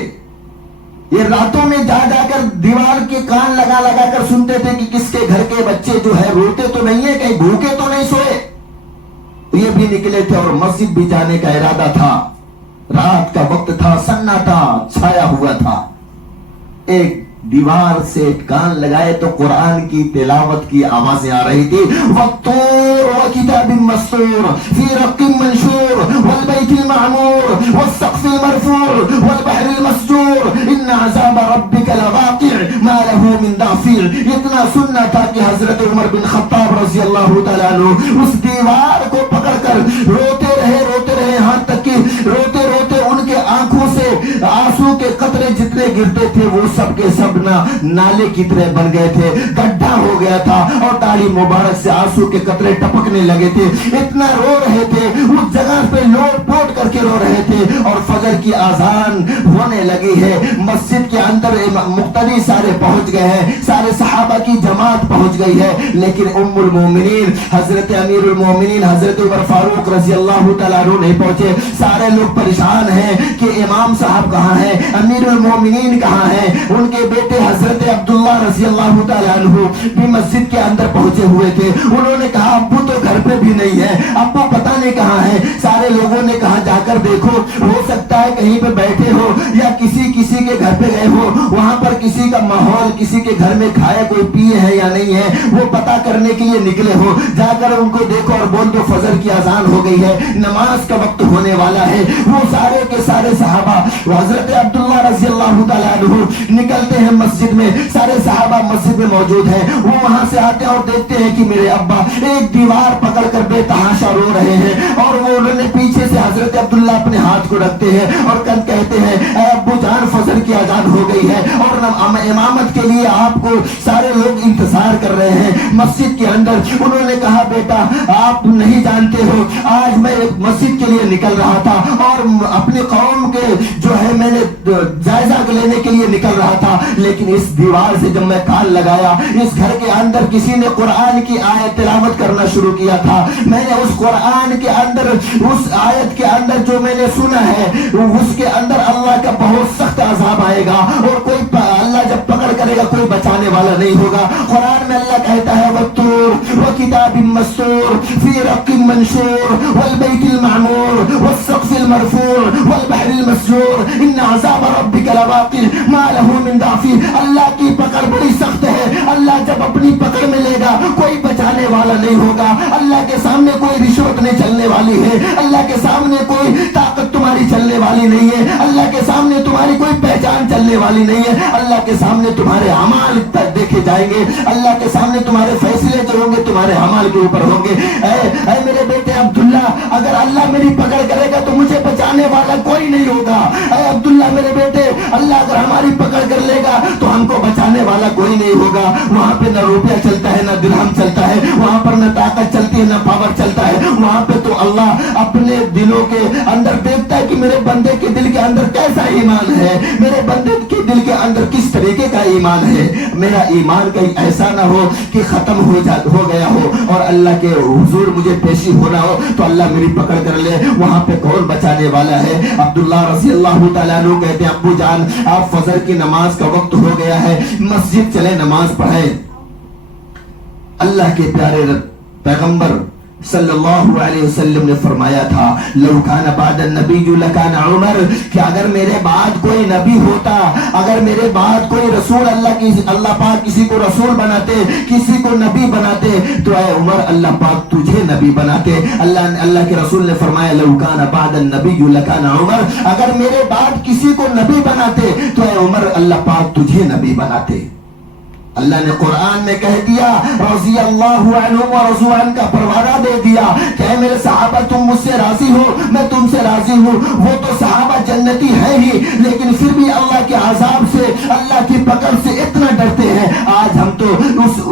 یہ راتوں میں جا جا کر دیوار کے کان لگا لگا کر سنتے تھے کہ کس کے گھر کے بچے جو ہے روتے تو نہیں ہے، کہیں بھوکے تو نہیں سوئے۔ یہ بھی نکلے تھے اور مسجد بھی جانے کا ارادہ تھا، رات کا وقت تھا، سناٹا چھایا ہوا تھا، ایک دیوار سے کان لگائے تو قرآن کی تلاوت کی آوازیں آ رہی تھی، وَالطُّورِ وَكِتَابٍ مَّسْطُورٍ فِي رَقٍّ مَّنشُورٍ وَالْبَيْتِ الْمَعْمُورِ وَالسَّقْفِ الْمَرْفُوعِ وَالْبَحْرِ الْمَسْجُورِ إِنَّ عَذَابَ رَبِّكَ لَوَاقِعٌ مَا لَهُ مِن دَافِعٍ۔ اتنا سننا تھا کہ حضرت عمر بن خطاب رضی اللہ تعالیٰ عنہ اس دیوار کو پکڑ کر روتے رہے، یہاں تک کہ روتے روتے ان کے آنکھوں سے آنسو کے قطرے جتنے گرتے تھے وہ سب کے سب نالے کی طرح بن گئے تھے، گڈھا ہو گیا تھا اور داڑھی مبارک سے آنسو کے قطرے ٹپکنے لگے تھے، اتنا رو رہے تھے، اس جگہ پہ لوٹ پوٹ کر کے رو رہے تھے، اور فجر کی اذان ہونے لگی ہے، مسجد کے اندر مقتدی سارے پہنچ گئے ہیں، سارے صحابہ کی جماعت پہنچ گئی ہے، لیکن ام المومنین حضرت امیر المومنین حضرت عمر فاروق رضی اللہ تعالیٰ عنہ نہیں پہنچے۔ سارے لوگ پریشان ہیں کہ امام صاحب کہاں ہیں، امیر المومنین کہاں ہیں۔ ان کے بیٹے حضرت عبداللہ رضی اللہ تعالیٰ عنہ بھی مسجد کے اندر پہنچے ہوئے تھے۔ انہوں نے کہا ابو تو گھر پہ بھی نہیں ہے، ابو پتہ نہیں کہاں ہے۔ سارے لوگوں نے کہا جا کر دیکھو، ہو سکتا ہے کہیں پہ بیٹھے ہو یا کسی کے گھر پہ گئے ہو، وہاں پر کسی کا ماحول، کسی کے گھر میں کھائے کوئی پیے ہے یا نہیں ہے، وہ پتہ کرنے کے لیے نکلے ہو۔ جا کر ان کو دیکھو اور بول دو فجر کی اذان ہو گئی ہے، نماز کا وقت ہونے والا ہے۔ وہ سارے کے سارے صحابہ حضرت عبداللہ رضی اللہ تعالیٰ عنہ نکلتے ہیں مسجد میں، سارے صحابہ مسجد میں موجود ہیں۔ وہ وہاں سے آتے ہیں اور دیکھتے ہیں کہ میرے ابا ایک دیوار پکڑ کر بے تحاشا رو رہے ہیں، اور وہ انہوں نے پیچھے سے حضرت عبداللہ اپنے ہاتھ کو رکھتے ہیں اور کہتے ہیں اے ابو جان فجر کی اذان ہو گئی ہے اور امامت کے لیے آپ کو سارے لوگ انتظار کر رہے ہیں مسجد کے اندر۔ انہوں نے کہا بیٹا آپ نہیں جانتے ہو، آج میں مسجد کے لیے نکل رہا تھا اور اپنی قوم کے جو ہے میں نے جائزہ لینے کے لیے نکل رہا تھا، لیکن اس دیوار سے جب میں کان لگایا اس گھر کے اندر کسی نے قرآن کی آیت تلاوت کرنا شروع کیا تھا۔ میں نے اس قرآن کے اندر اس آیت کے اندر جو میں نے سنا ہے اس کے اندر اللہ کا بہت سخت عذاب آئے گا اور کوئی اللہ جب پکڑ کرے گا کوئی بچانے والا نہیں ہوگا۔ قرآن میں اللہ کہتا ہے وَالطُّورِ وَكِتَابٍ مَّسْطُورٍ فِي رَقٍّ مَّنشُورٍ وَالْبَيْتِ الْمَعْمُورِ وَالسَّقْفِ الْمَرْفُوعِ وَالْبَحْرِ الْمَسْجُورِ إِنَّ عَذَابَ رَبِّكَ لَوَاقِعٌ مَا لَهُ مِن دَافِعٍ۔ اللہ کی پکڑ بڑی سخت ہے، اللہ جب اپنی پکڑ میں لے گا کوئی بچانے والا نہیں ہوگا۔ اللہ کے سامنے کوئی رشوت نہیں چلنے والی ہے، اللہ کے سامنے کوئی طاقت تمہاری چلنے والی نہیں ہے، اللہ کے سامنے تمہاری کوئی پہچان چلنے والی نہیں ہے۔ اللہ کے سامنے تمہارے اعمال دیکھے جائیں گے، اللہ کے سامنے تمہارے فیصلے جو ہوں گے تمہارے اعمال کے اوپر ہوں گے۔ اے میرے بیٹے عبداللہ اگر اللہ میری پکڑ کرے گا تو مجھے بچانے والا کوئی نہیں ہوگا۔ اے عبداللہ میرے بیٹے اللہ اگر ہماری پکڑ کر لے گا تو ہم کو بچانے والا کوئی نہیں ہوگا۔ وہاں پہ نہ روپیہ چلتا ہے نہ درہم چلتا ہے، وہاں پر نہ طاقت چلتی ہے نہ پاور چلتا ہے، وہاں پہ تو اللہ اپنے دلوں کے اندر دیکھتا ہے کہ میرے بندے کے دل کے اندر کیسا ایمان ہے، میرے بندے کے دل کے اندر کس طریقے کا ایمان ہے۔ میرا ایمان کہیں ایسا نہ ہو کہ ختم ہو گیا ہو اور اللہ کے حضور مجھے پیشی ہونا ہو تو اللہ میری پکڑ کر لے، وہاں پہ کون بچانے والا ہے۔ عبداللہ رضی اللہ تعالیٰ عنہ کہتے ہیں ابو جان آپ فجر کی نماز کا وقت ہو گیا ہے، مسجد چلے نماز پڑھیں۔ اللہ کے پیارے پیغمبر صلی اللہ علیہ وسلم نے فرمایا تھا لو کان بعد النبی لکان عمر، کہ اگر میرے بعد کوئی نبی ہوتا، اگر میرے بعد کوئی رسول اللہ پاک کسی کو رسول بناتے، کسی کو نبی بناتے تو اے عمر اللہ پاک تجھے نبی بناتے۔ اللہ کے رسول نے فرمایا لو کان بعد النبی لکان عمر، اگر میرے بعد کسی کو نبی بناتے تو اے عمر اللہ پاک تجھے نبی بناتے۔ اللہ نے قرآن میں کہہ دیا رضی اللہ عنہ ورضوا عنہ کا پروانہ دے دیا کہ اے میرے صحابہ تم مجھ سے راضی ہو میں تم سے راضی ہوں۔ وہ تو صحابہ جنتی ہے ہی لیکن پھر بھی اللہ کے عذاب سے اللہ کی پکڑ سے اتنا ڈرتے ہیں۔ آج ہم تو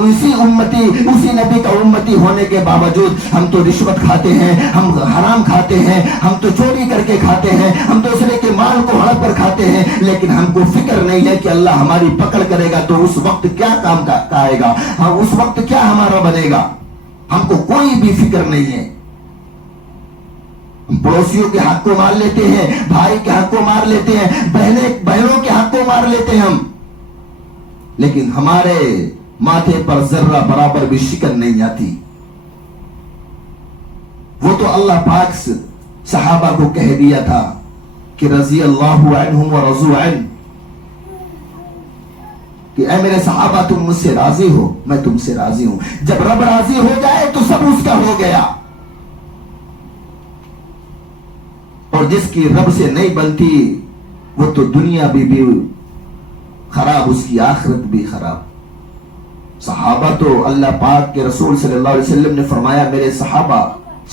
اسی نبی کا امتی ہونے کے باوجود ہم تو رشوت کھاتے ہیں، ہم حرام کھاتے ہیں، ہم تو چوری کر کے کھاتے ہیں، ہم دوسرے کے مال کو ہڑپ کر کھاتے ہیں، لیکن ہم کو فکر نہیں ہے کہ اللہ ہماری پکڑ کرے گا تو اس وقت کیا کام کا آئے گا، ہم اس وقت کیا ہمارا بنے گا، ہم کو کوئی بھی فکر نہیں ہے۔ ہم پڑوسیوں کے حق کو مار لیتے ہیں، بھائی کے حق کو مار لیتے ہیں، بہنوں کے حق کو مار لیتے ہیں ہم، لیکن ہمارے ماتھے پر ذرہ برابر بھی شکن نہیں آتی۔ وہ تو اللہ پاک صحابہ کو کہہ دیا تھا کہ رضی اللہ عنہم ورضوا عنہ، کہ اے میرے صحابہ تم مجھ سے راضی ہو میں تم سے راضی ہوں۔ جب رب راضی ہو جائے تو سب اس کا ہو گیا، اور جس کی رب سے نہیں بنتی وہ تو دنیا بھی خراب اس کی آخرت بھی خراب۔ صحابہ تو اللہ پاک کے رسول صلی اللہ علیہ وسلم نے فرمایا میرے صحابہ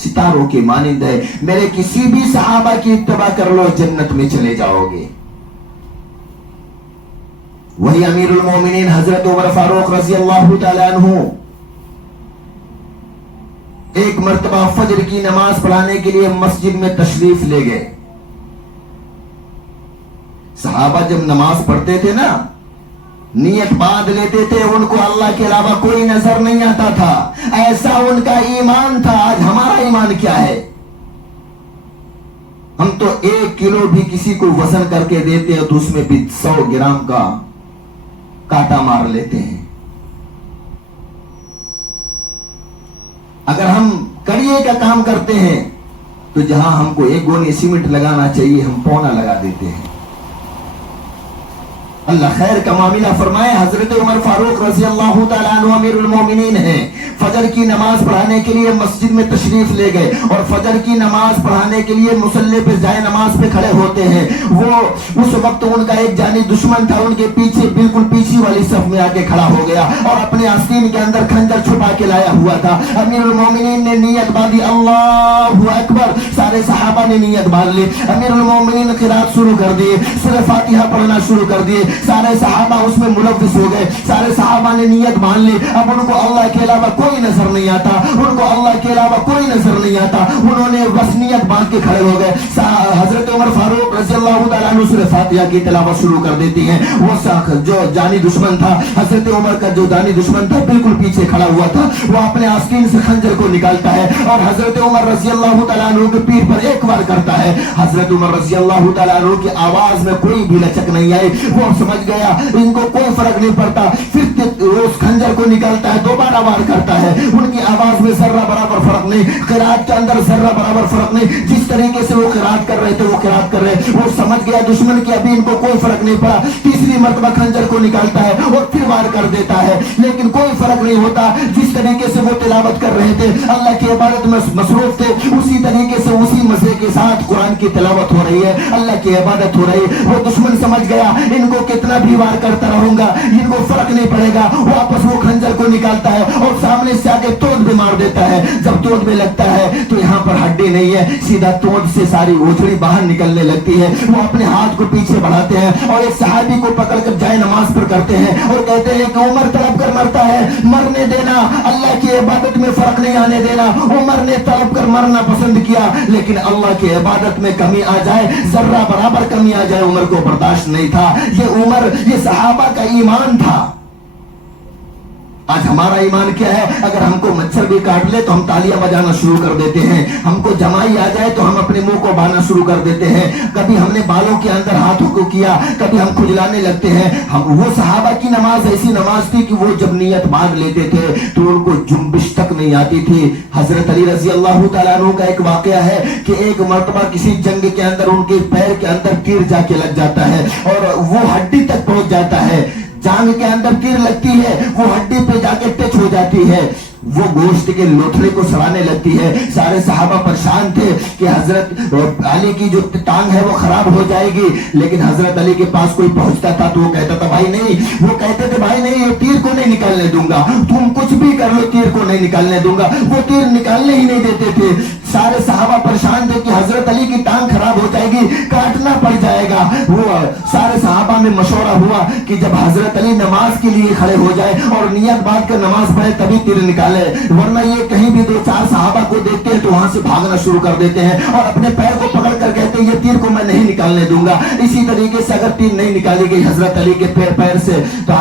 ستاروں کے مانند ہے، میرے کسی بھی صحابہ کی اتباع کر لو جنت میں چلے جاؤ گے۔ وہی امیر المومنین حضرت عمر فاروق رضی اللہ تعالی عنہ ایک مرتبہ فجر کی نماز پڑھانے کے لیے مسجد میں تشریف لے گئے۔ صحابہ جب نماز پڑھتے تھے نا نیت باندھ لیتے تھے, ان کو اللہ کے علاوہ کوئی نظر نہیں آتا تھا. ایسا ان کا ایمان تھا. آج ہمارا ایمان کیا ہے؟ ہم تو 1 کلو بھی کسی کو وزن کر کے دیتے ہیں تو اس میں بھی 100 گرام کا کاٹا مار لیتے ہیں. اگر ہم کڑیے کا کام کرتے ہیں تو جہاں ہم کو 1 گونی سیمنٹ لگانا چاہیے ہم پونا لگا دیتے ہیں. اللہ خیر کا معاملہ فرمائے. حضرت عمر فاروق رضی اللہ تعالیٰ عنہ امیر المومنین ہیں. فجر کی نماز پڑھانے کے لیے مسجد میں تشریف لے گئے اور فجر کی نماز پڑھانے کے لیے مصلی پہ جائے نماز پہ کھڑے ہوتے ہیں. وہ اس وقت ان کا ایک جانی دشمن تھا, ان کے پیچھے بالکل پیچھے والی صف میں آ کے کھڑا ہو گیا اور اپنے آستین کے اندر خنجر چھپا کے لایا ہوا تھا. امیر المومنین نے نیت باندھی, اللہ اکبر. سارے صحابہ نے نیت باندھ لی. امیر المومنین قرات شروع کر دیے, سورہ فاتحہ پڑھنا شروع کر دیے. سارے صحابہ اس میں ملوث ہو گئے. سارے صحابہ نے نیت مان لی. اب ان کو اللہ کے علاوہ کوئی نظر نہیں آتا, ان کو اللہ کے علاوہ کوئی نظر نہیں آتا. انہوں نے بس نیت باندھ کے کھڑے ہو گئے. حضرت عمر فاروق رضی اللہ تعالیٰ عنہ سورہ فاتحہ کی تلاوت شروع کر دیتی ہیں. وہ جو جانی دشمن تھا, حضرت عمر کا جو جانی دشمن تھا بالکل پیچھے کھڑا ہوا تھا, وہ اپنے آستین سے خنجر کو نکالتا ہے اور حضرت عمر رضی اللہ تعالیٰ عنہ کے پیر پر ایک بار کرتا ہے. حضرت عمر رضی اللہ تعالیٰ عنہ کی آواز میں کوئی بھی لچک نہیں آئی. وہ سمجھ گیا ان کو کوئی فرق نہیں پڑتا. پھر اس خنجر کو نکالتا ہے, دوبارہ وار کرتا ہے. ان کی آواز میں ذرہ برابر فرق نہیں, قرات کے اندر ذرہ برابر فرق نہیں. جس طریقے سے وہ قرات کر رہے تھے وہ قرات کر رہے. وہ سمجھ گیا دشمن کی ابھی ان کو کوئی فرق نہیں پڑا. تیسری مرتبہ خنجر کو نکالتا ہے اور پھر وار کر دیتا ہے, لیکن کوئی فرق نہیں ہوتا. جس طریقے سے وہ تلاوت کر رہے تھے, اللہ کی عبادت میں مصروف تھے, اسی طریقے سے اسی مزے کے ساتھ قرآن کی تلاوت ہو رہی ہے, اللہ کی عبادت ہو رہی ہے. وہ دشمن سمجھ گیا ان کو کتنا بھی وار کرتا رہوں گا ان کو فرق نہیں پڑے گا. واپس وہ خنجر کو نکالتا ہے اور سامنے سے آگے توڑ بھی مار دیتا ہے. جب توڑ میں لگتا ہے تو یہاں پر ہڈی نہیں ہے, سیدھا توڑ سے ساری اوجھڑی باہر نکلنے لگتی ہے. وہ اپنے ہاتھ کو پیچھے بڑھاتے ہیں اور ایک صحابی کو پکڑ کر جائے نماز پر کرتے ہیں اور کہتے ہیں کہ عمر تڑپ کر مرتا ہے, مرنے دینا, اللہ کی عبادت میں فرق نہیں آنے دینا. عمر نے تڑپ کر مرنا پسند کیا, لیکن اللہ کی عبادت میں کمی آ جائے, ذرہ برابر کمی آ جائے, عمر کو برداشت نہیں تھا. یہ عمر, یہ صحابہ کا ایمان تھا. آج ہمارا ایمان کیا ہے؟ اگر ہم کو مچھر بھی کاٹ لے تو ہم تالیاں بجانا شروع کر دیتے ہیں. ہم کو جمائی آ جائے تو ہم اپنے منہ کو بانا شروع کر دیتے ہیں. کبھی ہم نے بالوں کے اندر ہاتھوں کو کیا, کبھی ہم کھجلانے لگتے ہیں. وہ صحابہ کی نماز ایسی نماز تھی کہ وہ جب نیت باندھ لیتے تھے تو ان کو جنبش تک نہیں آتی تھی. حضرت علی رضی اللہ تعالیٰ عنہ کا ایک واقعہ ہے کہ ایک مرتبہ کسی جنگ کے اندر ان کے پیر کے اندر تیر جا کے لگ جاتا ہے اور وہ ہڈی تک پہنچ جاتا ہے. جانگ کے اندر تیر لگتی ہے, وہ ہڈی پہ جا کے ٹچ ہو جاتی ہے, وہ گوشت کے لوتھڑے کو سڑانے لگتی ہے. سارے صحابہ پریشان تھے کہ حضرت علی کی جو ٹانگ ہے وہ خراب ہو جائے گی, لیکن حضرت علی کے پاس کوئی پہنچتا تھا تو وہ کہتا تھا بھائی نہیں, وہ کہتے تھے بھائی نہیں, یہ تیر کو نہیں نکالنے دوں گا, تم کچھ بھی کر لو تیر کو نہیں نکالنے دوں گا. وہ تیر نکالنے ہی نہیں دیتے تھے. سارے صحابہ پریشان تھے کہ حضرت علی کی ٹانگ خراب ہو جائے گی, کاٹنا پڑ جائے گا. وہ سارے صحابہ میں مشورہ ہوا کہ جب حضرت علی نماز کے لیے کھڑے ہو جائے اور نیت باندھ کر نماز پڑھے تبھی تیر نکالے, ورنہ یہ کہیں بھی 2-4 صحابہ کو دیکھتے ہیں تو وہاں سے بھاگنا شروع کر دیتے ہیں اور اپنے پیر کو پکڑ کر کہتے ہیں یہ تیر کو میں نہیں نکالنے دوں گا. اسی طریقے سے اگر تیر نہیں نکالی گئی حضرت علی کے پیر سے تو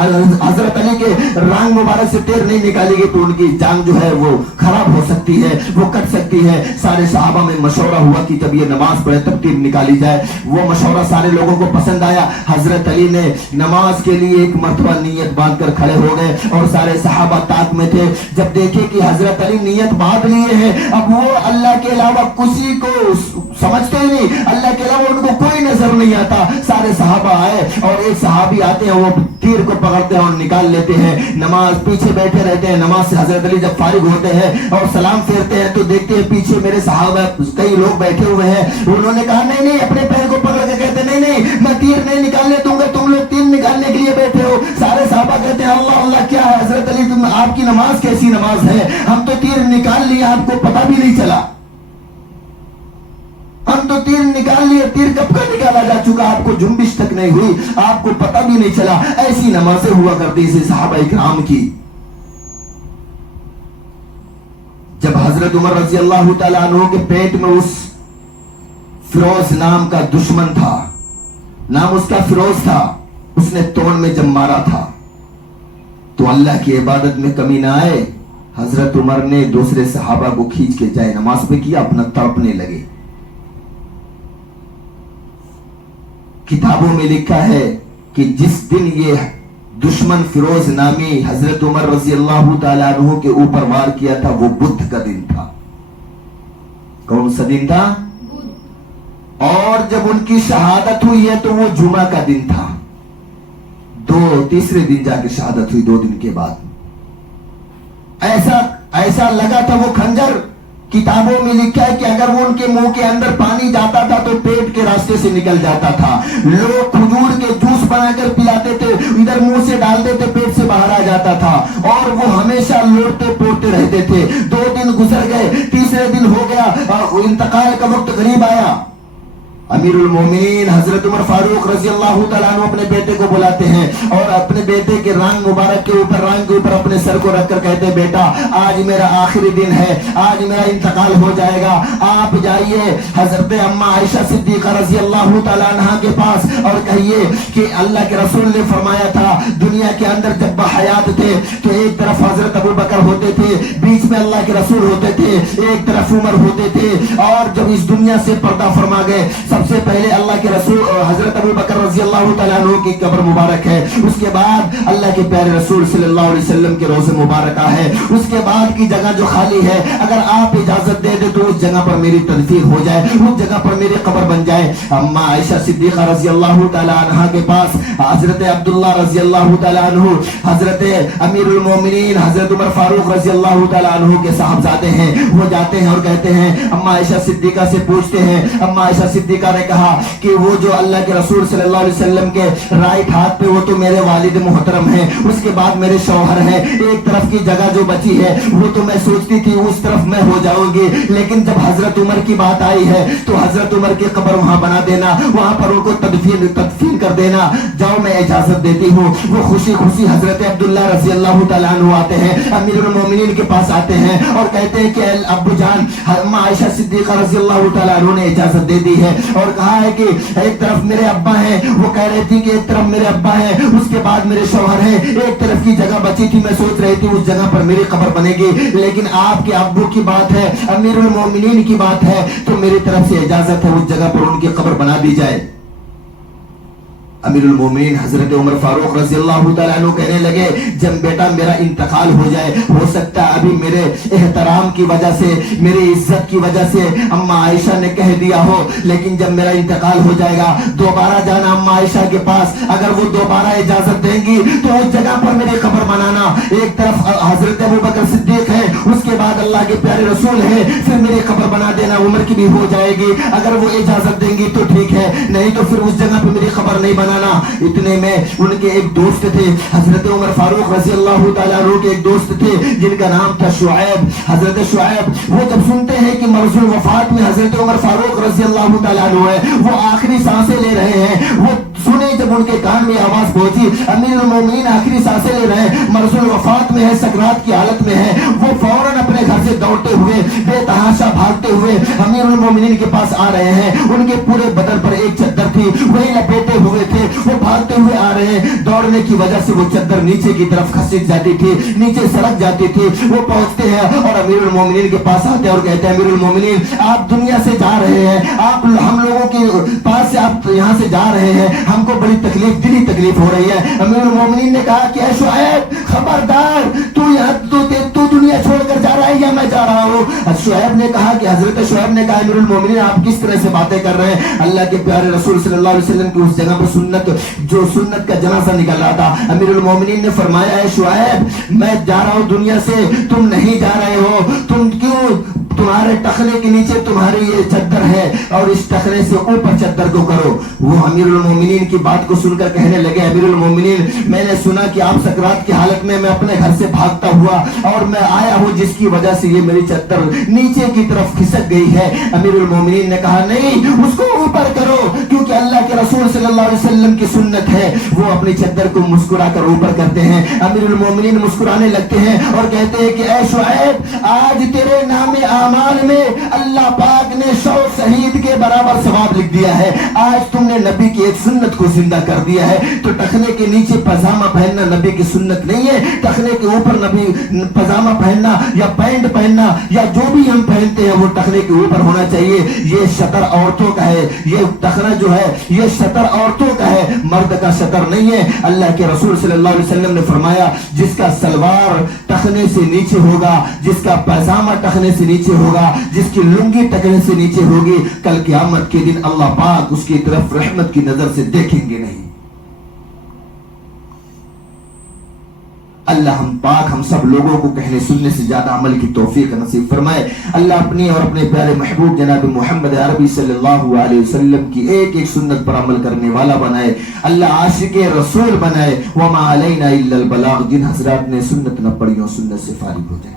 حضرت علی کے رانگ مبارک سے تیر نہیں نکالی گئی تو ان کی جان جو ہے وہ خراب ہو سکتی ہے, وہ کٹ سکتی ہے. سارے صحابہ میں مشورہ ہوا کہ جب یہ نماز پڑھے تب تیر نکالی جائے. وہ مشورہ سارے لوگوں کو پسند آیا. حضرت علی نے نماز کے لیے ایک مرتبہ نیت باندھ کر کھڑے ہو گئے اور سارے صحابہ طاق میں تھے. جب دیکھے کہ حضرت علی نیت باندھ لیے ہیں, اب وہ اللہ کے علاوہ کسی کو سمجھتے ہی نہیں, اللہ کے علاوہ ان کو کوئی نظر نہیں آتا. سارے صحابہ آئے اور ایک صحابی آتے ہیں, وہ تیر کو پکڑتے ہیں اور نکال لیتے ہیں. نماز پیچھے بیٹھے رہتے ہیں. نماز سے حضرت علی جب فارغ ہوتے ہیں اور سلام پھیرتے ہیں تو دیکھتے ہیں پیچھے میرے صحابہ کئی لوگ بیٹھے ہوئے ہیں. انہوں نے کہا نہیں نہیں, اپنے پیر کو پکڑ کے کہتے نہیں نہیں میں تیر نہیں نکالنے دوں گا, تم لوگ تیر نکالنے کے لیے بیٹھے ہو. سارے صحابہ کہتے ہیں اللہ اللہ کیا ہے حضرت علی, تم آپ کی نماز کیسی نماز ہے, ہم تو تیر نکال لیا آپ کو پتہ بھی نہیں چلا. ہم تو تیر نکال لیے, تیر کب کا نکالا جا چکا, آپ کو جنبش تک نہیں ہوئی, آپ کو پتہ بھی نہیں چلا. ایسی نمازیں ہوا کرتی تھی صحابہ کرام کی. جب حضرت عمر رضی اللہ تعالیٰ عنہ کے پیٹ میں اس فیروز نام کا دشمن تھا, نام اس کا فیروز تھا, اس نے توڑ میں جب مارا تھا تو اللہ کی عبادت میں کمی نہ آئے، حضرت عمر نے دوسرے صحابہ کو کھینچ کے جائے نماز پہ کیا، اپنا تڑپنے لگے۔ کتابوں میں لکھا ہے کہ جس دن یہ دشمن فیروز نامی حضرت عمر رضی اللہ تعالیٰ عنہ کے اوپر وار کیا تھا، وہ بدھ کا دن تھا۔ کون سا دن تھا؟ اور جب ان کی شہادت ہوئی ہے تو وہ جمعہ کا دن تھا، تیسرے دن جا کے شہادت ہوئی 2 دن کے بعد۔ ایسا لگا تھا وہ خنجر، کتابوں میں لکھا ہے کہ اگر وہ ان کے منہ کے اندر پانی جاتا تھا تو پیٹ کے راستے سے نکل جاتا تھا۔ لوگ کھجور کے جوس بنا کر پلاتے تھے، ادھر منہ سے ڈالتے تھے، پیٹ سے باہر آ جاتا تھا، اور وہ ہمیشہ لوٹتے پوٹتے رہتے تھے۔ 2 دن گزر گئے، تیسرے دن ہو گیا اور انتقال کا وقت قریب آیا۔ امیر المومنین حضرت عمر فاروق رضی اللہ تعالیٰ عنہ اپنے بیٹے کو بلاتے ہیں اور اپنے بیٹے کے رانگ مبارک کے اوپر اپنے سر کو رکھ کر کہتے ہیں، بیٹا آج میرا آخری دن ہے، آج میرا انتقال ہو جائے گا، آپ جائیے حضرت اماں عائشہ صدیقہ رضی اللہ تعالیٰ عنہ کے پاس اور کہیے کہ اللہ کے رسول نے فرمایا تھا دنیا کے اندر جب حیات تھے تو ایک طرف حضرت ابو بکر ہوتے تھے، بیچ میں اللہ کے رسول ہوتے تھے، ایک طرف عمر ہوتے تھے، اور جب اس دنیا سے پردہ فرما گئے سب سے پہلے اللہ کے رسول حضرت ابو بکر رضی اللہ تعالیٰ عنہ کی قبر مبارک ہے، اس کے بعد اللہ کے پیارے رسول صلی اللہ علیہ وسلم کے روضہ مبارکہ ہے، اس کے بعد کی جگہ جو خالی ہے اگر آپ اجازت دے دیں تو اس جگہ پر میری تدفین ہو جائے، اس جگہ پر میری قبر بن جائے۔ اماں عائشہ صدیقہ رضی اللہ تعالیٰ عنہ کے پاس حضرت عبداللہ رضی اللہ تعالیٰ عنہ، حضرت امیر المومنین حضرت عمر فاروق رضی اللہ تعالیٰ عنہ کے صاحبزادے ہیں، وہ جاتے ہیں اور کہتے ہیں، اماں عائشہ صدیقہ سے پوچھتے ہیں، اماں عائشہ صدیقہ نے کہا کہ وہ جو اللہ کے رسول صلی اللہ علیہ وسلم کے رائٹ ہاتھ پہ وہ تو میرے والد محترم ہیں، اس کے بعد میرے شوہر ہیں، ایک طرف کی جگہ جو بچی ہے وہ تو میں سوچتی تھی اس طرف میں ہو جاؤں گی، لیکن جب حضرت عمر کی بات آئی ہے تو حضرت عمر کی قبر وہاں بنا دینا، وہاں پر ان کو تدفین کر دینا، جاؤ میں اجازت دیتی ہوں۔ وہ خوشی خوشی حضرت عبداللہ رضی اللہ تعالیٰ عنہ آتے ہیں، امیر المومنین کے پاس آتے ہیں اور کہتے ہیں کہ ابو جان اماں عائشہ صدیقہ رضی اللہ تعالیٰ عنہ نے اجازت دے دی ہے اور کہا ہے کہ ایک طرف میرے ابا ہیں، وہ کہہ رہی تھی کہ ایک طرف میرے ابا ہیں، اس کے بعد میرے شوہر ہیں، ایک طرف کی جگہ بچی تھی، میں سوچ رہی تھی اس جگہ پر میری قبر بنے گی، لیکن آپ کے ابو کی بات ہے، امیر المومنین کی بات ہے، تو میری طرف سے اجازت ہے اس جگہ پر ان کی قبر بنا دی جائے۔ امیر المومنین حضرت عمر فاروق رضی اللہ تعالیٰ عنہ کہنے لگے، جب بیٹا میرا انتقال ہو جائے، ہو سکتا ہے ابھی میرے احترام کی وجہ سے، میری عزت کی وجہ سے اماں عائشہ نے کہہ دیا ہو، لیکن جب میرا انتقال ہو جائے گا دوبارہ جانا اماں عائشہ کے پاس، اگر وہ دوبارہ اجازت دیں گی تو اس جگہ پر میری قبر بنانا، ایک طرف حضرت ابو بکر صدیق ہے، اس کے بعد اللہ کے پیارے رسول ہے، پھر میری قبر بنا دینا، عمر کی بھی ہو جائے گی، اگر وہ اجازت دیں گی تو ٹھیک ہے، نہیں تو پھر اس جگہ پہ میری قبر نہیں بنانا۔ اتنے میں ان کے ایک دوست تھے، حضرت عمر فاروق رضی اللہ تعالیٰ عنہ کے ایک دوست تھے جن کا نام تھا شعیب، حضرت شعیب، وہ جب سنتے ہیں کہ مرض الوفات میں حضرت عمر فاروق رضی اللہ تعالیٰ عنہ ہے، وہ آخری سانسیں لے رہے ہیں، وہ سنے جب ان کے کان میں آواز پہنچی امیر المومنین آخری سانسیں لے رہے ہیں، مرض الوفات میں ہے، سکرات کی حالت میں ہے، وہ فوراً اپنے گھر سے دوڑتے ہوئے بے تحاشا بھاگتے ہوئے امیر المومنین کے پاس آ رہے ہیں، ان کے پورے بدن پر ایک چادر تھی، وہی لپیٹے ہوئے تھے، وہ بھاگتے ہوئے آ رہے ہیں، دوڑنے کی وجہ سے وہ چادر نیچے کی طرف خسک جاتی تھی، نیچے سرک جاتی تھی، وہ پہنچتے ہیں اور امیر المومنین کے پاس آتے ہیں اور کہتے ہیں، امیر المومنین آپ دنیا سے جا رہے ہیں، آپ ہم لوگوں کے پاس سے آپ یہاں سے جا رہے ہیں، ہم کو بڑی تکلیف، دلی تکلیف ہو رہی ہے۔ امیر المومنین نے کہا کہ اے شعیب خبردار، تو دنیا چھوڑ کر جا رہا ہے یا میں جا رہا ہوں؟ شعیب نے کہا کہ حضرت شعیب نے کہا، امیر المومنین آپ کس طرح سے باتیں کر رہے ہیں؟ اللہ کے پیارے رسول صلی اللہ علیہ وسلم کی اس جگہ پر سنت کا جنازہ نکل رہا تھا۔ امیر المومنین نے فرمایا، اے شعیب میں جا رہا ہوں دنیا سے، تم نہیں جا رہے ہو، تم کیوں؟ تمہارے ٹخنے کے نیچے تمہاری یہ چادر ہے اور اس ٹخنے سے اوپر چادر کو کرو۔ وہ امیر المومنین کی بات کو سن کر کہنے لگے، امیر المومنین میں نے سنا کہ آپ سکرات کی حالت میں اپنے گھر سے بھاگتا ہوا اور میں آیا ہوں جس کی وجہ سے یہ میری چادر نیچے کی طرف کھسک گئی ہے۔ امیر المومنین نے کہا نہیں، اس کو اوپر کرو، کیونکہ اللہ کے رسول صلی اللہ علیہ وسلم کی سنت ہے، وہ اپنی چادر کو مسکرا کر اوپر کرتے ہیں۔ امیر المومنین مسکرانے لگتے ہیں اور کہتے ہیں کہ اے شعیب آج تیرے نام اعمال میں اللہ پاک نے 100 شہید کے برابر ثواب لکھ دیا ہے. آج تم نے نبی کی ایک سنت کو زندہ کر دیا ہے. تو ٹخنے کے نیچے پاجامہ پہننا نبی کی سنت نہیں ہے. ٹخنے کے اوپر نبی پاجامہ پہننا یا پینٹ پہننا یا جو بھی ہم پہنتے ہیں وہ ٹخنے کے اوپر ہونا چاہیے. یہ شطر عورتوں کا ہے. یہ ٹخنا جو ہے یہ شطر عورتوں کا ہے, مرد کا شطر نہیں ہے. اللہ کے رسول صلی اللہ علیہ وسلم نے فرمایا جس کا سلوار ٹخنے سے نیچے ہوگا, جس کا پاجامہ ٹخنے سے نیچے ہوگا, جس کی لنگی ٹخنے سے نیچے ہوگی, کل قیامت کے دن اللہ پاک اس کی طرف رحمت کی نظر سے دیکھیں گے نہیں. اللہ ہم پاک ہم سب لوگوں کو کہنے سننے سے زیادہ عمل کی توفیق نصیب فرمائے. اللہ اپنے اور اپنے پیارے محبوب جناب محمد عربی صلی اللہ علیہ وسلم کی ایک ایک سنت پر عمل کرنے والا بنائے. اللہ عاشق رسول بنائے. وما علینا الا البلاغ. جن حضرات نے سنت نہ پڑھی سنت سے فارغ ہو جائے.